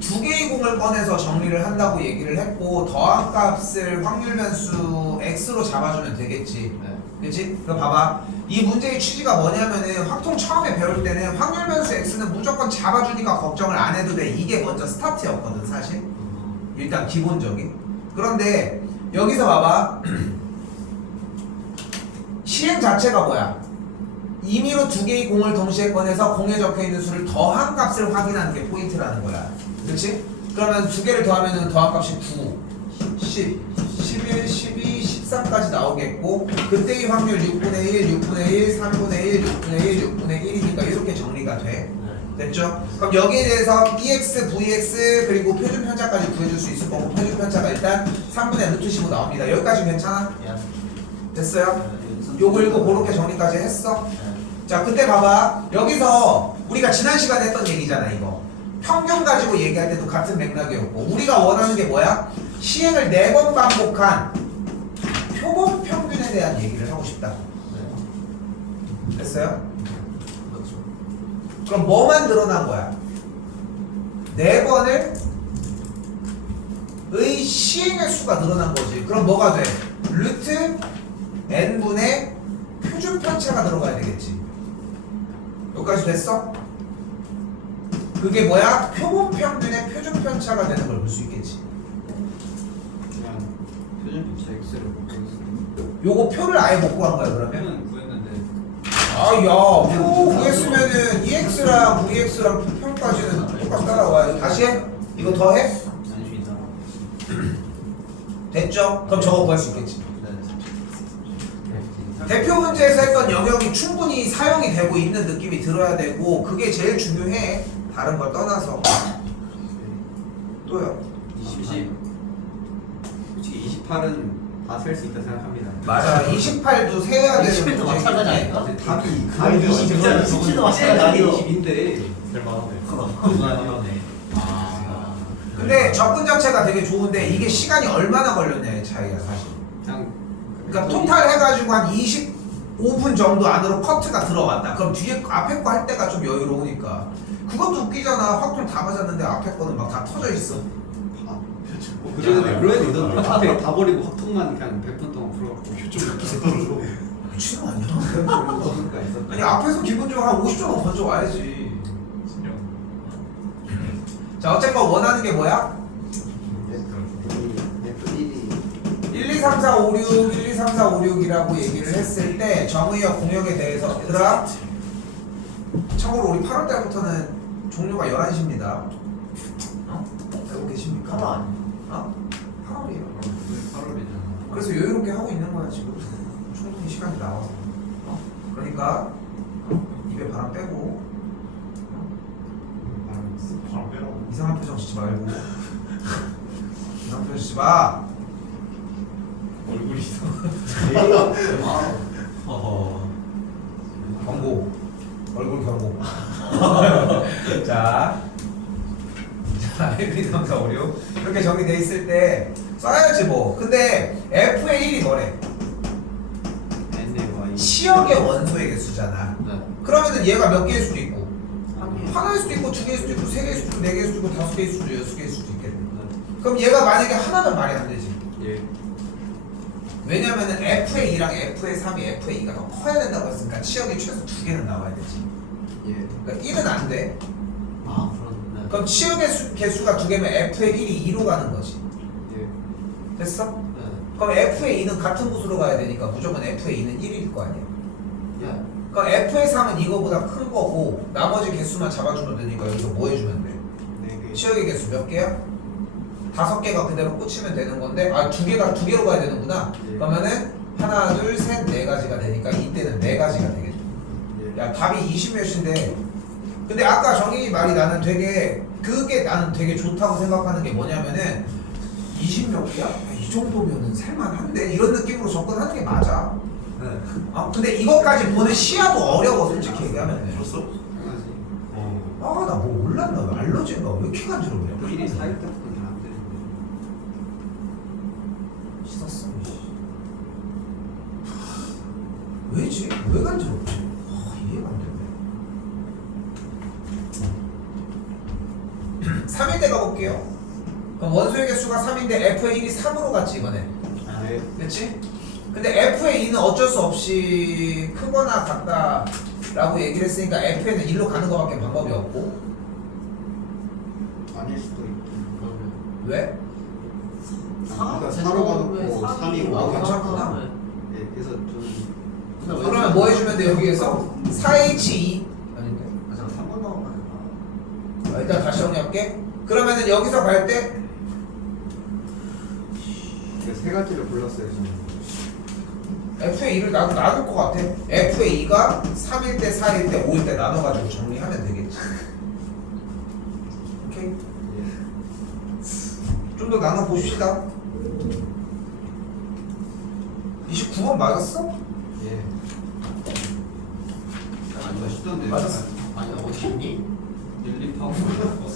두 개의 공을 꺼내서 정리를 한다고 얘기를 했고 더한 값을 확률 변수 x로 잡아주면 되겠지. 그렇지? 그럼 봐봐. 이 문제의 취지가 뭐냐면은 확통 처음에 배울 때는 확률 변수 x는 무조건 잡아주니까 걱정을 안 해도 돼. 이게 먼저 스타트였거든 사실. 일단 기본적인. 그런데 여기서 봐봐. 시행 자체가 뭐야? 임의로 두 개의 공을 동시에 꺼내서 공에 적혀있는 수를 더한 값을 확인하는 게 포인트라는 거야. 그렇지? 그러면 두 개를 더하면 더한 값이 9, 10, 11, 12, 13까지 나오겠고 그때의 확률 6분의 1, 6분의 1, 3분의 1, 6분의 1, 6분의 1이니까 이렇게 정리가 돼. 됐죠? 그럼 여기에 대해서 EX, VX 그리고 표준 편차까지 구해줄 수 있을 거고 표준 편차가 일단 3분의 루트 15 나옵니다. 여기까지 괜찮아? 됐어요? 요거 읽고 그렇게 정리까지 했어? 자, 근데 봐봐. 여기서 우리가 지난 시간에 했던 얘기잖아, 이거. 평균 가지고 얘기할 때도 같은 맥락이었고 우리가 원하는 게 뭐야? 시행을 4번 반복한 표본 평균에 대한 얘기를 하고 싶다. 됐어요? 그렇죠. 그럼 뭐만 늘어난 거야? 4번을 의 시행의 수가 늘어난 거지. 그럼 뭐가 돼? 루트 n분의 표준 편차가 들어가야 되겠지. 여기까지 됐어? 그게 뭐야? 표본 평균의 표준 편차가 되는 걸 볼 수 있겠지. 그냥 표준편차 X를 못 구했어요. 요거 표를 아예 못 구한 거야 그러면? 표는 구했는데 아, 야, 표 구했으면은 EX랑 VX랑 표까지는 똑같이 따라와요. 다시 해? 이거 더 해? 안쉬다. 됐죠? 그럼 저거 구할 수 있겠지. 대표 문제에서 했던 영역이 충분히 사용이 되고 있는 느낌이 들어야 되고 그게 제일 중요해. 다른 걸 떠나서. 또요. 20. 솔직히 28은 다 셀 수 있다 생각합니다. 맞아. 28도 세야 되는 20도 마찬가지 아닐까? 근데 답이 아니 20도 17도 마찬가지 20인데 쓸만하네. 그거네. 아 근데 접근 자체가 되게 좋은데 이게 시간이 얼마나 걸렸냐의 차이가 사실. 그냥 그러니까 토탈 해가지고 한 25분 정도 안으로 커트가 들어왔다. 그럼 뒤에 앞에 거 할 때가 좀 여유로우니까. 그것도 웃기잖아. 확통 다 맞았는데 앞에 거는 막 다 터져 있어. 그전에 그런 애도 있던데 앞에 다 버리고 확통만 그냥 100분 동안 풀어갖고 좀 이렇게 떨어져. 미친 거 아니야? 그러니까 있었다. 아니 앞에서 기본적으로 한 50점은 던져 와야지. 자 어쨌건 원하는 게 뭐야? 1, 2, 3, 4, 5, 6, 1, 2, 3, 4, 5, 6이라고 얘기를 했을 때 정의역 공역에 대해서 얘들아 참고로 우리 8월 달부터는 종료가 11시입니다. 어? 알고 계십니까? 8월 아니야? 어? 8월이에요. 8월이잖아. 그래서 여유롭게 하고 있는 거야 지금. 충분히 시간이 나와서. 그러니까 입에 바람 빼고 바람 빼라고. 이상한 표정 짓지 말고 이상한 표정 짓지 마. 얼굴이 이상. 허허 경고. 얼굴 경고. 자, 1, 2, 3, 4, 5, 6 이렇게 정리돼 있을 때 써야지 뭐. 근데 F의 1이 뭐래? N과 시역의 원소의 개수잖아. 네. 그러면은 얘가 몇 개일 수도 있고 한 개. 하나일 수도 있고 두 개일 수도 있고 세 개일 수도 있고 네 개일 수도 있고 다섯 개일 수도 있고 여섯 개일 수도 있겠네. 그럼 얘가 만약에 하나면 말이 안 되지. 예. 왜냐면은 F의 2랑 F의 3이 F의 2가 더 커야 된다고 했으니까 치역이 최소 2개는 나와야 되지. 예. 그러니까 1은 안 돼. 아 그렇네. 그럼 치역의 개수가 2개면 F의 1이 2로 가는 거지. 예. 됐어? 네. 그럼 F의 2는 같은 곳으로 가야 되니까 무조건 F의 2는 1일 거 아니야. 예. 그럼 F의 3은 이거보다 큰 거고 나머지 개수만 잡아주면 되니까 여기서 뭐 해주면 돼? 네 개. 치역의 개수 몇 개야? 5개가 그대로 꽂히면 되는 건데 아 2개로 가야 되는구나. 예. 그러면은 하나 둘 셋 네 가지가 되니까 이때는 네 가지가 되겠죠. 예. 야 답이 20몇인데 근데 아까 정인이 말이 나는 되게 그게 나는 되게 좋다고 생각하는 게 뭐냐면은 20몇 개야? 야, 이 정도면은 살만한데 이런 느낌으로 접근하는 게 맞아. 네. 아 근데 이것까지 보는 시야도 어려워 솔직히 얘기하면. 들었어? 당연하지. 어. 아나 뭐 몰랐나 왜 알러지인가 왜 이렇게 간지러워? 일이 4일 때부터 잘안 되는데. 씻었어. 왜지? 왜 간지럽지? 이해가 안 되네. 3일 때 가볼게요. 그럼 원소의 개수가 3인데 F의 1이 3으로 갔지 이번에. 네. 그치? 근데 F의 2는 어쩔 수 없이 크거나 같다라고 얘기를 했으니까 F에는 1로 가는 것밖에 방법이 없고. 아닐 수도 있고. 그러면 왜? 그러니까 4로 가놓고 3이 아, 5. 괜찮구나. 예. 그래서 저는 그러면 뭐 해주면 돼 여기에서? 4H2 아닌데? 아 잠깐 3번 나온 거 아닌가? 일단 다시 정리할게. 그러면은 여기서 갈 때 세 가지를 골랐어요 저는. F의 2를 나눌 것 같아. F의 2가 3일 때, 4일 때, 5일 때 나눠가지고 정리하면 되겠지. 오케이? 예. 좀 더 나눠 봅시다. 29번 맞았어? 예. 아니 맛있던데. 맞았어. 아니 어디 있니? 연립하고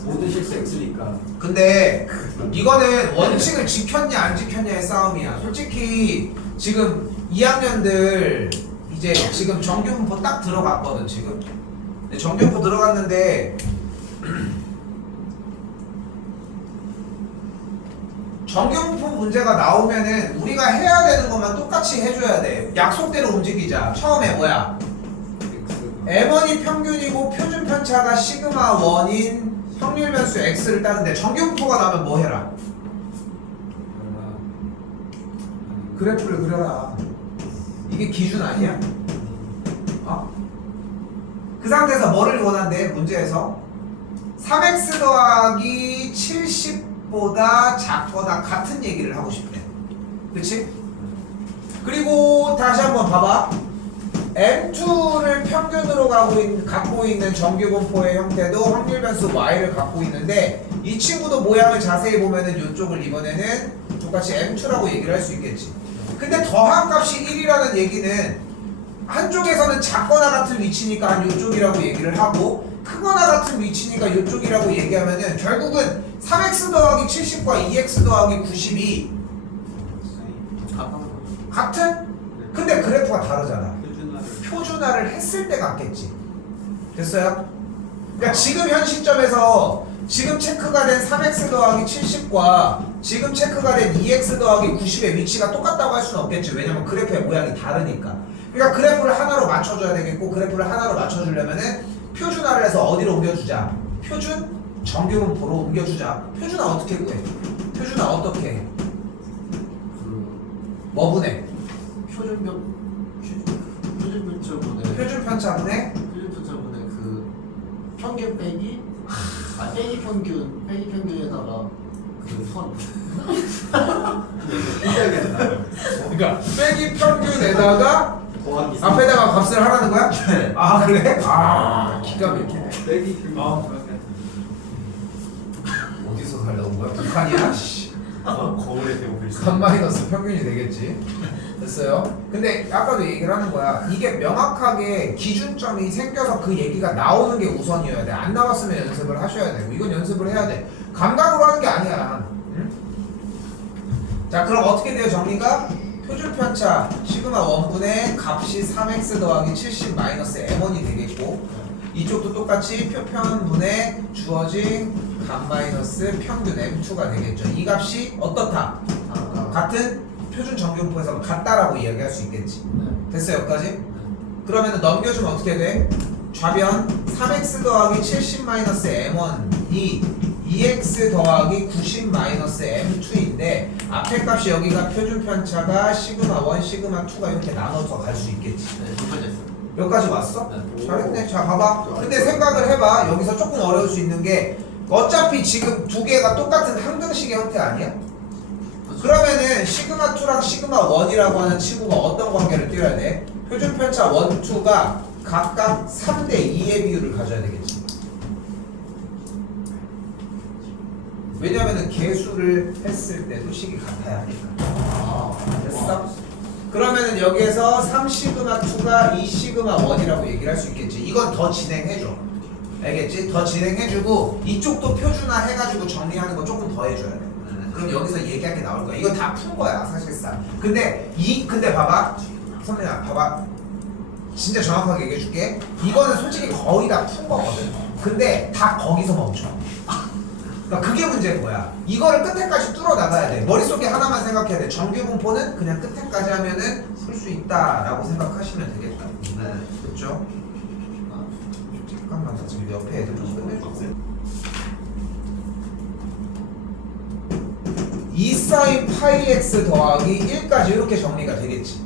모든 실수 X니까. 근데 이거는 원칙을 지켰냐 안 지켰냐의 싸움이야. 솔직히 지금 2학년들 이제 지금 정규분포 딱 들어갔거든 지금. 근데 정규분포 들어갔는데 정규분포 문제가 나오면은 우리가 해야 되는 것만 똑같이 해줘야 돼. 약속대로 움직이자. 처음에 뭐야? M1이 평균이고 표준 편차가 시그마 1인 확률 변수 X를 따는데 정규분포가 나오면 뭐 해라? 그래프를 그려라. 이게 기준 아니야? 어? 그 상태에서 뭐를 원한대? 문제에서 3x 더하기 70보다 작거나 같은 얘기를 하고 싶대. 그치? 그리고 다시 한번 봐봐. M2를 평균으로 갖고 있는 정규분포의 형태도 확률 변수 Y를 갖고 있는데 이 친구도 모양을 자세히 보면은 이쪽을 이번에는 똑같이 M2라고 얘기를 할 수 있겠지. 근데 더한 값이 1이라는 얘기는 한쪽에서는 작거나 같은 위치니까 한 이쪽이라고 얘기를 하고 크거나 같은 위치니까 이쪽이라고 얘기하면은 결국은 3x 더하기 70과 2x 더하기 90이 같은? 근데 그래프가 다르잖아. 표준화를 했을 때 같겠지. 됐어요? 그러니까 지금 현 시점에서 지금 체크가 된 3x 더하기 70과 지금 체크가 된 2x 더하기 90의 위치가 똑같다고 할 수는 없겠지. 왜냐면 그래프의 모양이 다르니까. 그러니까 그래프를 하나로 맞춰줘야 되겠고 그래프를 하나로 맞춰주려면은 표준화를 해서 어디로 옮겨주자? 표준 정규분포로 옮겨주자. 표준화 어떻게 구해? 표준화 어떻게 해? 뭐 분해? 표준 편차분해? 그 평균 빼기 빼기 평균에다가 그선 그러니까 빼기 평균에다가 더하기 앞에다가 값을 하라는 거야? 네. 아 그래? 아 기가 막히네. 빼기 평균. 어디서 살려온 거야? 북한이야? 씨. 거울에 대고 글씨. 3 마이너스 평균이 되겠지. 됐어요? 근데 아까도 얘기를 하는 거야. 이게 명확하게 기준점이 생겨서 그 얘기가 나오는 게 우선이어야 돼. 안 나왔으면 연습을 하셔야 되고 이건 연습을 해야 돼. 감각으로 하는 게 아니야. 응? 자 그럼 어떻게 돼요 정리가? 표준 편차 시그마 1분의 값이 3x 더하기 70 마이너스 m1이 되겠고 이쪽도 똑같이 표편분의 주어진 간 마이너스 평균 M2가 되겠죠. 이 값이 어떻다? 같은 표준 정규분포에서 같다라고 이야기할 수 있겠지. 됐어요 여기까지? 그러면 넘겨주면 어떻게 돼? 좌변 3x 더하기 70 마이너스 m1이 2x 더하기 90 마이너스 m2인데 앞에 값이 여기가 표준 편차가 시그마 1, 시그마 2가 이렇게 나눠서 갈 수 있겠지. 여기까지 왔어? 네. 잘했네. 자 봐봐. 근데 생각을 해봐. 여기서 조금 어려울 수 있는 게 어차피 지금 두 개가 똑같은 항등식의 형태 아니야? 그러면은 시그마 2랑 시그마 1이라고 하는 친구가 어떤 관계를 띄워야 돼? 표준 편차 1, 2가 각각 3대 2의 비율을 가져야 되겠지. 왜냐면은 개수를 했을 때도 식이 같아야 하니까. 됐어? 그러면은 여기에서 3시그마 2가 2시그마 1이라고 얘기를 할 수 있겠지. 이건 더 진행해줘. 알겠지? 더 진행해주고 이쪽도 표준화 해가지고 정리하는 거 조금 더 해줘야 돼. 그럼 여기서 얘기할 게 나올 거야. 이거 다 푼 거야 사실상. 근데 봐봐. 선배야 봐봐. 진짜 정확하게 얘기해 줄게. 이거는 솔직히 거의 다 푼 거거든. 근데 다 거기서 멈춰. 그러니까 그게 문제인 거야. 이거를 끝에까지 뚫어 나가야 돼. 머릿속에 하나만 생각해야 돼. 정규분포는 그냥 끝에까지 하면은 풀 수 있다라고 생각하시면 되겠다. 네. 그렇죠? 잠깐만 나 지금 옆에 애들 좀 끝내줄게. 2 사인 파이 x 더하기 1까지 이렇게 정리가 되겠지.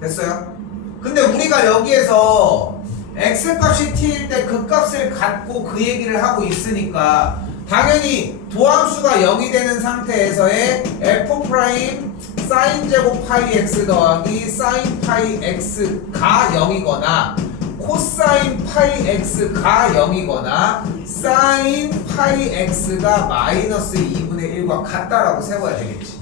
됐어요? 근데 우리가 여기에서 x 값이 t일 때 그 값을 갖고 그 얘기를 하고 있으니까 당연히 도함수가 0이 되는 상태에서의 f 프라임 사인 제곱 파이 x 더하기 사인 파이 x가 0이거나 코사인 파이 x가 0이거나 사인 파이 x가 마이너스 2분의 1과 같다라고 세워야 되겠지.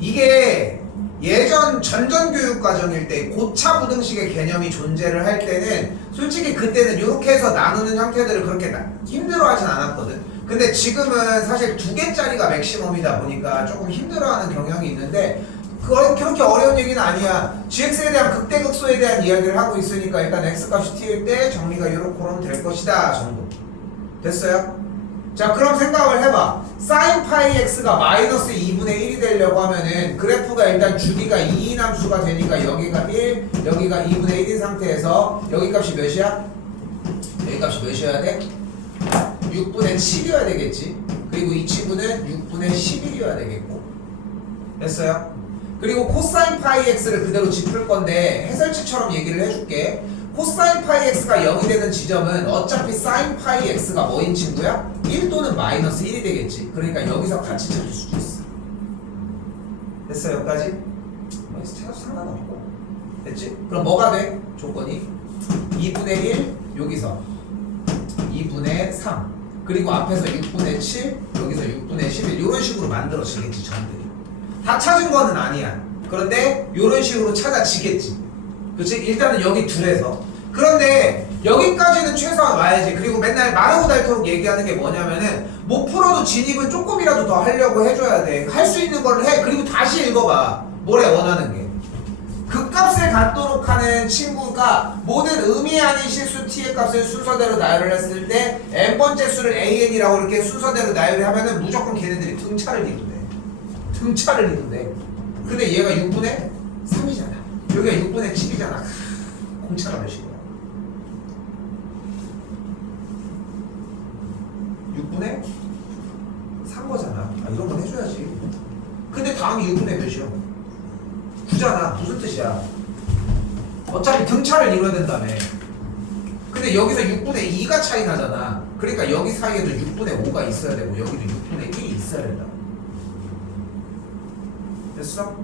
이게 예전 전전교육 과정일 때 고차 부등식의 개념이 존재를 할 때는 솔직히 그때는 이렇게 해서 나누는 형태들을 그렇게 힘들어하진 않았거든. 근데 지금은 사실 2개짜리가 맥시멈이다 보니까 조금 힘들어하는 경향이 있는데 그렇게 어려운 얘기는 아니야. gx에 대한 극대극소에 대한 이야기를 하고 있으니까 일단 x값이 t일 때 정리가 이렇게 될 것이다 정도. 됐어요? 자 그럼 생각을 해봐. sin 파이 x가 마이너스 2분의 1이 되려고 하면은 그래프가 일단 주기가 2인 함수가 되니까 여기가 1, 여기가 2분의 1인 상태에서 여기 값이 몇이야? 여기 값이 몇이어야 돼? 6분의 7이어야 되겠지. 그리고 이 친구는 6분의 11이어야 되겠고. 됐어요? 그리고 코사인 파이 x를 그대로 짚을 건데 해설치처럼 얘기를 해줄게. 코사인 파이 x가 0이 되는 지점은 어차피 사인 파이 x가 뭐인 친구야? 1 또는 마이너스 1이 되겠지. 그러니까 여기서 같이 찾을 수도 있어. 됐어 여기까지? 여기서 찾아도 상관없고. 됐지? 그럼 뭐가 돼? 조건이 2분의 1 여기서 2분의 3 그리고 앞에서 6분의 7 여기서 6분의 11 이런 식으로 만들어지겠지 전들이. 다 찾은 거는 아니야. 그런데 이런 식으로 찾아지겠지. 그치? 일단은 여기 둘에서. 그런데 여기까지는 최소한 와야지. 그리고 맨날 마르고 닳도록 얘기하는 게 뭐냐면은 못 풀어도 진입은 조금이라도 더 하려고 해줘야 돼. 할 수 있는 걸 해. 그리고 다시 읽어봐. 뭐래 원하는 게. 그 값을 갖도록 하는 친구가 모든 의미 아닌 실수 t의 값을 순서대로 나열을 했을 때 n번째 수를 an이라고 이렇게 순서대로 나열을 하면은 무조건 걔네들이 등차를 이룬대. 등차를 이룬대. 근데 얘가 6분의 3이잖아. 여기가 6분의 7이잖아. 공차가 몇이야? 6분의 3 거잖아. 아, 이런 건 해줘야지. 근데 다음이 6분의 몇이야? 9잖아. 무슨 뜻이야? 어차피 등차를 이뤄야 된다며. 근데 여기서 6분의 2가 차이 나잖아. 그러니까 여기 사이에도 6분의 5가 있어야 되고 여기도 6분의 1이 있어야 된다. 됐어?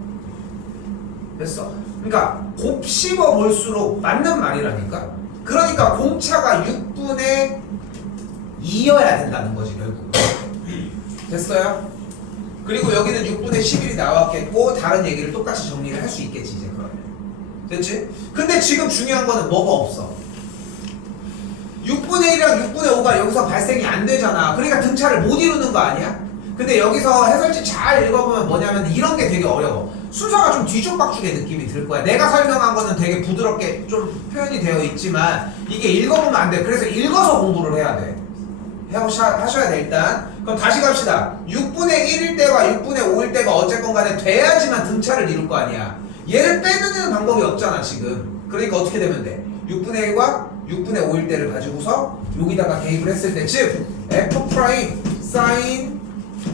됐어. 그러니까 곱씹어 볼수록 맞는 말이라니까. 그러니까 공차가 6분의 2여야 된다는 거지 결국. 됐어요? 그리고 여기는 6분의 11이 나왔겠고 다른 얘기를 똑같이 정리를 할 수 있겠지 이제 그러면. 됐지? 근데 지금 중요한 거는 뭐가 없어. 6분의 1이랑 6분의 5가 여기서 발생이 안 되잖아. 그러니까 등차를 못 이루는 거 아니야? 근데 여기서 해설지 잘 읽어보면 뭐냐면 이런 게 되게 어려워. 순서가 좀 뒤죽박죽의 느낌이 들 거야. 내가 설명한 거는 되게 부드럽게 좀 표현이 되어 있지만 이게 읽어보면 안 돼. 그래서 읽어서 공부를 해야 돼. 하셔야 돼 일단. 그럼 다시 갑시다. 6분의 1일 때와 6분의 5일 때가 어쨌건 간에 돼야지만 등차를 이룰 거 아니야. 얘를 빼는 방법이 없잖아 지금. 그러니까 어떻게 되면 돼? 6분의 1과 6분의 5일 때를 가지고서 여기다가 대입을 했을 때 즉 f 프라임 사인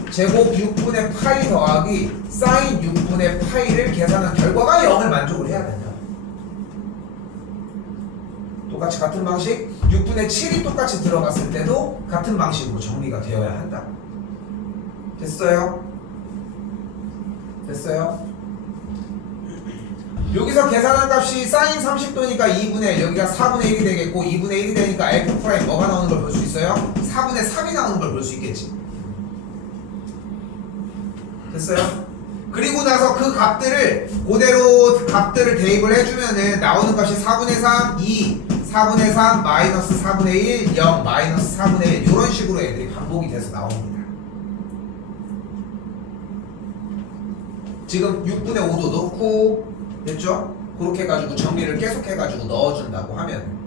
제곱 6분의 파이 더하기 사인 6분의 파이를 계산한 결과가 0을 만족을 해야 된다. 똑같이 같은 방식 6분의 7이 똑같이 들어갔을 때도 같은 방식으로 정리가 되어야 한다. 됐어요? 됐어요? 여기서 계산한 값이 사인 30도니까 2분의 1 여기가 4분의 1이 되겠고 2분의 1이 되니까 f 프라임 뭐가 나오는 걸 볼 수 있어요? 4분의 3이 나오는 걸 볼 수 있겠지. 됐어요? 그리고 나서 그 값들을 그대로 값들을 대입을 해주면은 나오는 값이 4분의 3, 2, 4분의 3, 마이너스 4분의 1, 0, 마이너스 4분의 1 이런 식으로 애들이 반복이 돼서 나옵니다. 지금 6분의 5도 넣고 됐죠? 그렇게 해가지고 정리를 계속 해가지고 넣어준다고 하면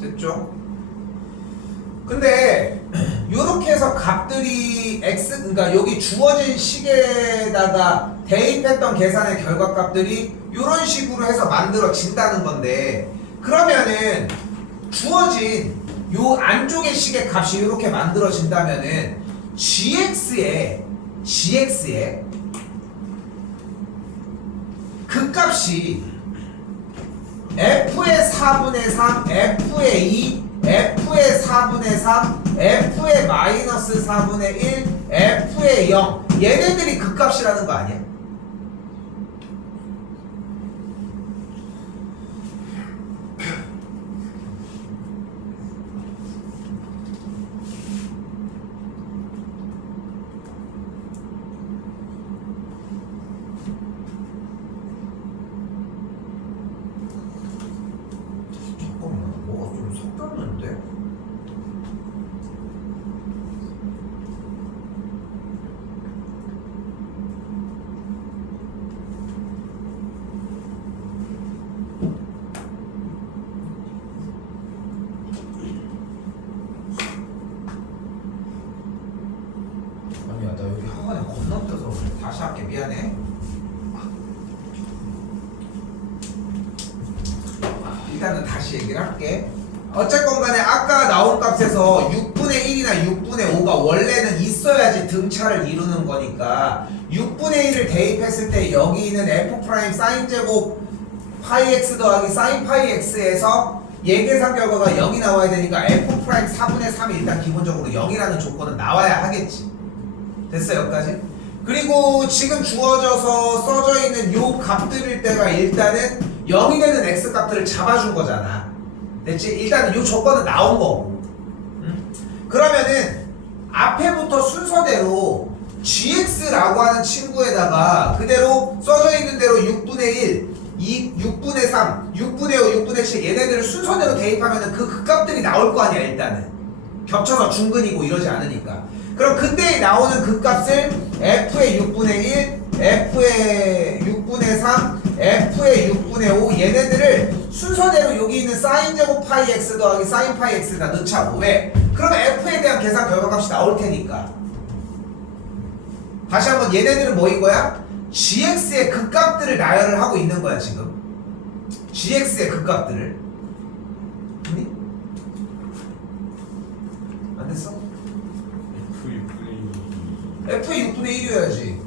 됐죠? 근데 이렇게 해서 값들이 x 그러니까 여기 주어진 식에다가 대입했던 계산의 결과값들이 이런 식으로 해서 만들어진다는 건데 그러면은 주어진 요 안쪽의 식의 값이 이렇게 만들어진다면은 gx의 그 값이 f의 4분의 3, f의 2, f의 4분의 3, f의 마이너스 4분의 1, f의 0 얘네들이 그 값이라는 거 아니야? 아니야 나 여기 학원에 건너뛰어서 그래. 다시 할게 미안해. 일단은 다시 얘기를 할게. 어쨌건 간에 아까 나온 값에서 6분의 1이나 6분의 5가 원래는 있어야지 등차를 이루는 거니까 6분의 1을 대입했을 때 여기 있는 f 프라임 사인 제곱 파이 x 더하기 사인 파이 x에서 예계산 결과가 0이 나와야 되니까 f 프라임 4분의 3이 일단 기본적으로 0이라는 조건은 나와야 하겠지. 됐어요 여기까지? 그리고 지금 주어져서 써져 있는 요 값들일 때가 일단은 0이 되는 x 값들을 잡아준 거잖아. 됐지? 일단은 요 조건은 나온 거고. 그러면은 앞에부터 순서대로 gx라고 하는 친구에다가 그대로 써져 있는 대로 6분의 1, 6분의 3, 6분의 5, 6분의 7 얘네들을 순서대로 대입하면은 그 극값들이 나올 거 아니야 일단은. 겹쳐서 중근이고 이러지 않으니까. 그럼 그때 나오는 극값을 f의 6분의 1, f의 6분의 3, f의 6분의 5 얘네들을 순서대로 여기 있는 사인 제곱 파이 x 더하기 사인 파이 x에다 넣자고. 왜? 그러면 f에 대한 계산 결과값이 나올 테니까. 다시 한번 얘네들은 뭐인 거야? gx의 극값들을 나열을 하고 있는 거야 지금. gx의 극값들을. 됐니? 안 됐어? f의 6분의 1이어야지.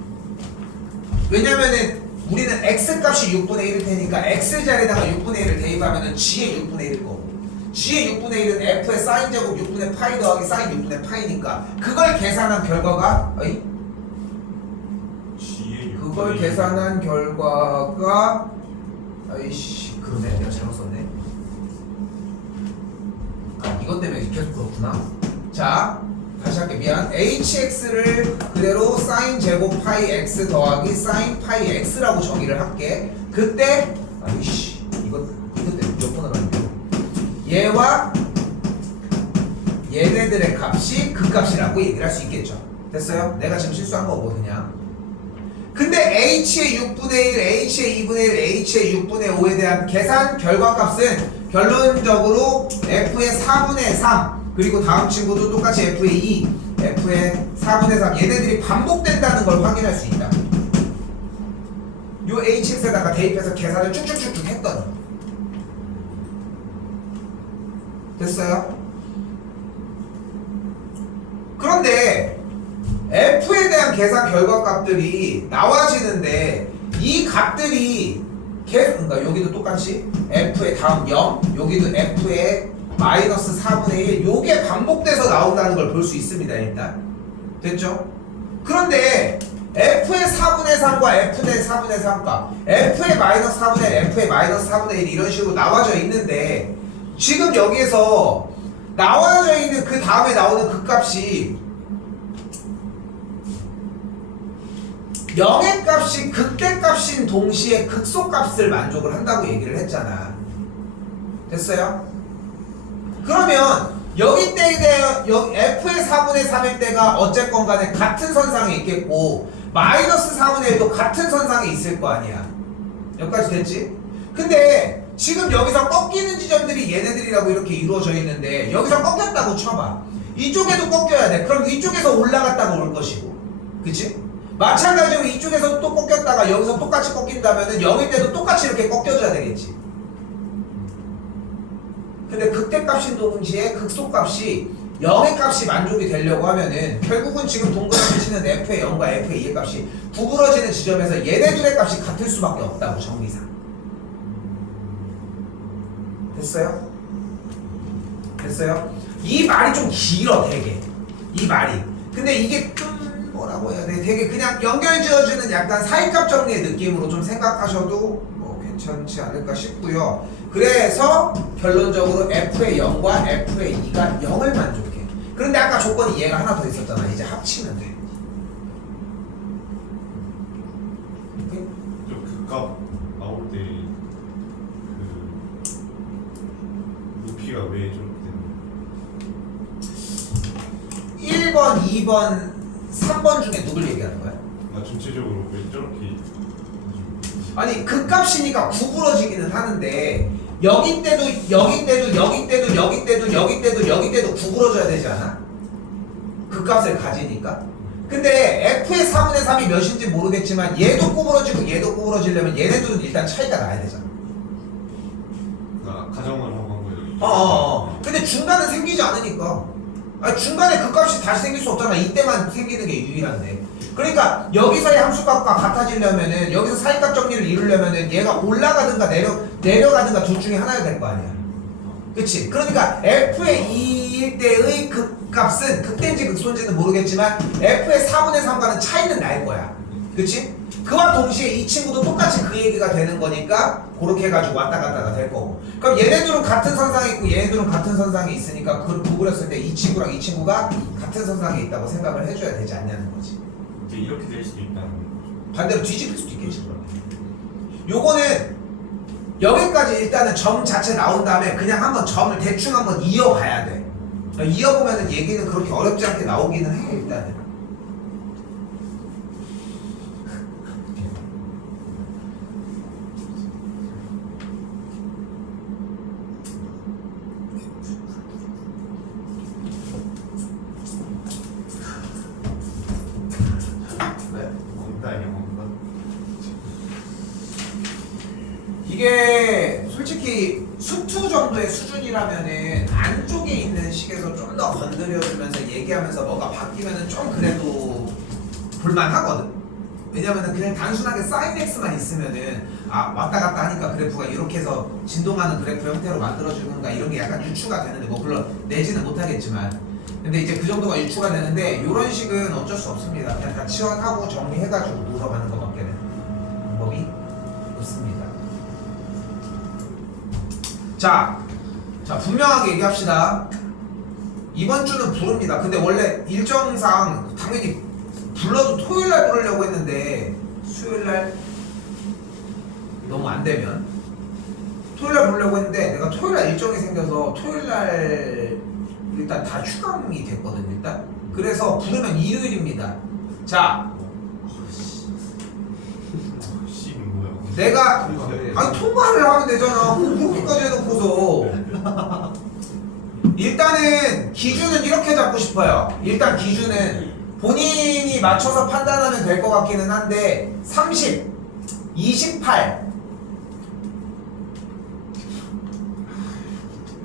왜냐면은 우리는 x값이 6분의 1일 테니까 x자리에다가 6분의 1을 대입하면은 g의 6분의 1일 거고 g의 6분의 1은 f의 사인 제곱 6분의 파이 더하기 사인 6분의 파이니까 그걸 계산한 결과가 그걸 계산한 결과가 아이씨 그러네 내가 잘못 썼네. 아 이것 때문에 계속 그렇구나. 자 다시 할게 미안. hx를 그대로 사인 제곱 파이 x 더하기 사인 파이 x라고 정의를 할게. 그때 아이씨 이것 때문에 몇 번을 하는데 얘와 얘네들의 값이 그 값이라고 얘기를 할 수 있겠죠. 됐어요? 내가 지금 실수한 거고 그냥. 근데 h의 6분의 1, h의 2분의 1, h의 6분의 5에 대한 계산 결과값은 결론적으로 f의 4분의 3 그리고 다음 친구도 똑같이 f의 2, f의 4분의 3 얘네들이 반복된다는 걸 확인할 수 있다. 요 hx에다가 대입해서 계산을 쭉쭉쭉쭉 했더니 됐어요? 그런데 f에 대한 계산 결과값들이 나와지는데 이 값들이 그러니까 여기도 똑같이 f의 다음 0 여기도 f의 마이너스 4분의 1 요게 반복돼서 나온다는 걸 볼 수 있습니다. 일단 됐죠? 그런데 f의 4분의 3과 f의 4분의 3과 f의 마이너스 4분의 1 f의 마이너스 4분의 1 이런 식으로 나와져 있는데 지금 여기에서 나와져 있는 그 다음에 나오는 그 값이 0의 값이 극대값인 동시에 극소값을 만족을 한다고 얘기를 했잖아. 됐어요? 그러면 여기 때에 f의 4분의 3일 때가 어쨌건 간에 같은 선상에 있겠고 마이너스 4분의 1도 같은 선상에 있을 거 아니야. 여기까지 됐지? 근데 지금 여기서 꺾이는 지점들이 얘네들이라고 이렇게 이루어져 있는데 여기서 꺾였다고 쳐봐. 이쪽에도 꺾여야 돼. 그럼 이쪽에서 올라갔다가 올 것이고 그치? 마찬가지로 이쪽에서 또 꺾였다가 여기서 똑같이 꺾인다면은 여기 때도 똑같이 이렇게 꺾여줘야 되겠지. 근데 극대값인 동시에 극소값이 0의 값이 만족이 되려고 하면은 결국은 지금 동그라미 치는 f의 0과 f의 2의 값이 구부러지는 지점에서 얘네 둘의 값이 같을 수밖에 없다고 정리상. 됐어요? 됐어요? 이 말이 좀 길어 되게 이 말이. 근데 이게 좀 뭐라고 해야 돼? 되게 그냥 연결 지어주는 약간 사이값 정리의 느낌으로 좀 생각하셔도 뭐 괜찮지 않을까 싶고요. 그래서 결론적으로 f의 0과 f의 2가 0을 만족해. 그런데 아까 조건이 얘가 하나 더 있었잖아. 이제 합치면 돼. 오케이? 그 값 나올 때 그 높이가 왜 저렇게 되는 1번, 2번, 3번 중에 누굴 얘기하는 거야? 거야? 전체적으로 왜 저렇게 아니 그 값이니까 구부러지기는 하는데 여기 때도 여기 때도 여기 때도 여기 때도 여기 때도 여기 때도 구부러져야 되지 않아? 그 값을 가지니까. 근데 f의 4분의 3이 몇인지 모르겠지만 얘도 구부러지고 얘도 구부러지려면 얘네들은 일단 차이가 나야 되잖아. 가정을 하고 한 거예요. 근데 중간은 생기지 않으니까. 아니 중간에 그 값이 다시 생길 수 없잖아. 이때만 생기는 게 유일한데. 그러니까 여기서의 함수값과 같아지려면은 여기서 사이값 정리를 이루려면은 얘가 올라가든가 내려가든가 둘 중에 하나가 될 거 아니야. 그치? 그러니까 f의 2일 때의 극값은 극대인지 극소인지는 모르겠지만 f의 4분의 3과는 차이는 날 거야. 그치? 그와 동시에 이 친구도 똑같이 그 얘기가 되는 거니까 그렇게 해가지고 왔다 갔다가 될 거고. 그럼 얘네들은 같은 선상에 있고 얘네들은 같은 선상에 있으니까 그걸 구부렸을 때 이 친구랑 이 친구가 같은 선상에 있다고 생각을 해줘야 되지 않냐는 거지. 이제 이렇게 될 수도 있다는 거죠. 반대로 뒤집힐 수도 있겠지. 그러면. 요거는 여기까지 일단은 점 자체 나온 다음에 그냥 한번 점을 대충 한번 이어봐야 돼. 이어보면은 얘기는 그렇게 어렵지 않게 나오기는 해 일단은. 이게 솔직히 수투 정도의 수준이라면은 안쪽에 있는 식에서 좀 더 건드려주면서 얘기하면서 뭐가 바뀌면은 좀 그래도 볼만하거든. 왜냐면은 그냥 단순하게 사인 x만 있으면은 아 왔다 갔다 하니까 그래프가 이렇게 해서 진동하는 그래프 형태로 만들어주는가 이런 게 약간 유추가 되는데 뭐 물론 내지는 못하겠지만 근데 이제 그 정도가 유추가 되는데 이런 식은 어쩔 수 없습니다. 그냥 다 치환하고 정리해가지고 물어가는 것밖에는 방법이 없습니다. 자 분명하게 얘기합시다. 이번 주는 부릅니다. 근데 원래 일정상 당연히 불러도 토요일날 부르려고 했는데 수요일날 너무 안되면 토요일날 부르려고 했는데 내가 토요일날 일정이 생겨서 토요일날 일단 다 휴강이 됐거든 일단. 그래서 부르면 일요일입니다. 자 내가 아니 통과를 하면 되잖아. 그렇게까지 해놓고서 일단은 기준은 이렇게 잡고 싶어요. 일단 기준은 본인이 맞춰서 판단하면 될 것 같기는 한데 30, 28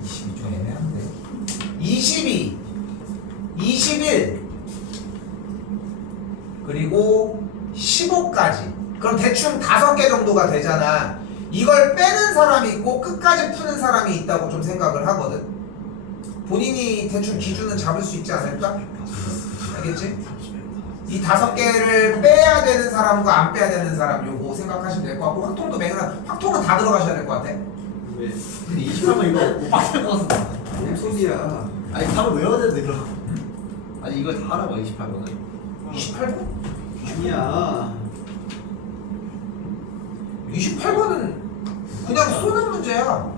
22 좀 애매한데 22, 21 그리고 15까지 그럼 대충 5개 정도가 되잖아. 이걸 빼는 사람이 있고 끝까지 푸는 사람이 있다고 좀 생각을 하거든. 본인이 대충 기준은 잡을 수 있지 않을까? 알겠지? 이 5개를 빼야 되는 사람과 안 빼야 되는 사람 요거 생각하시면 될 것 같고 확통도 맹랑 확통은 다 들어가셔야 될 것 같아. 왜? 근데 28번 이거 못 받을 것 같은데. 뭔 소리야? 아니 답을 외워야 되는데 그럼. 아니 이걸 다 하라고 28번을. 28번? 아니야. 28번은 그냥 쏘는 문제야.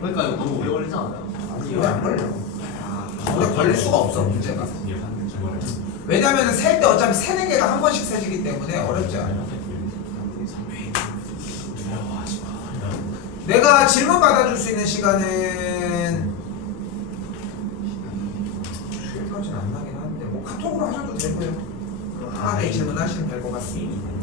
그러니까 이거 너무 오래 걸리지 않아요? 이거 안 걸려. 오래 걸릴 수가 없어 문제가. 왜냐면 셀 때 어차피 3, 4개가 한 번씩 세지기 때문에 어렵지 않아. 내가 질문 받아줄 수 있는 시간은 수요일까지는 안 나긴 하는데 뭐 카톡으로 하셔도 되고요. 편하게 질문하시면 될 것 같습니다.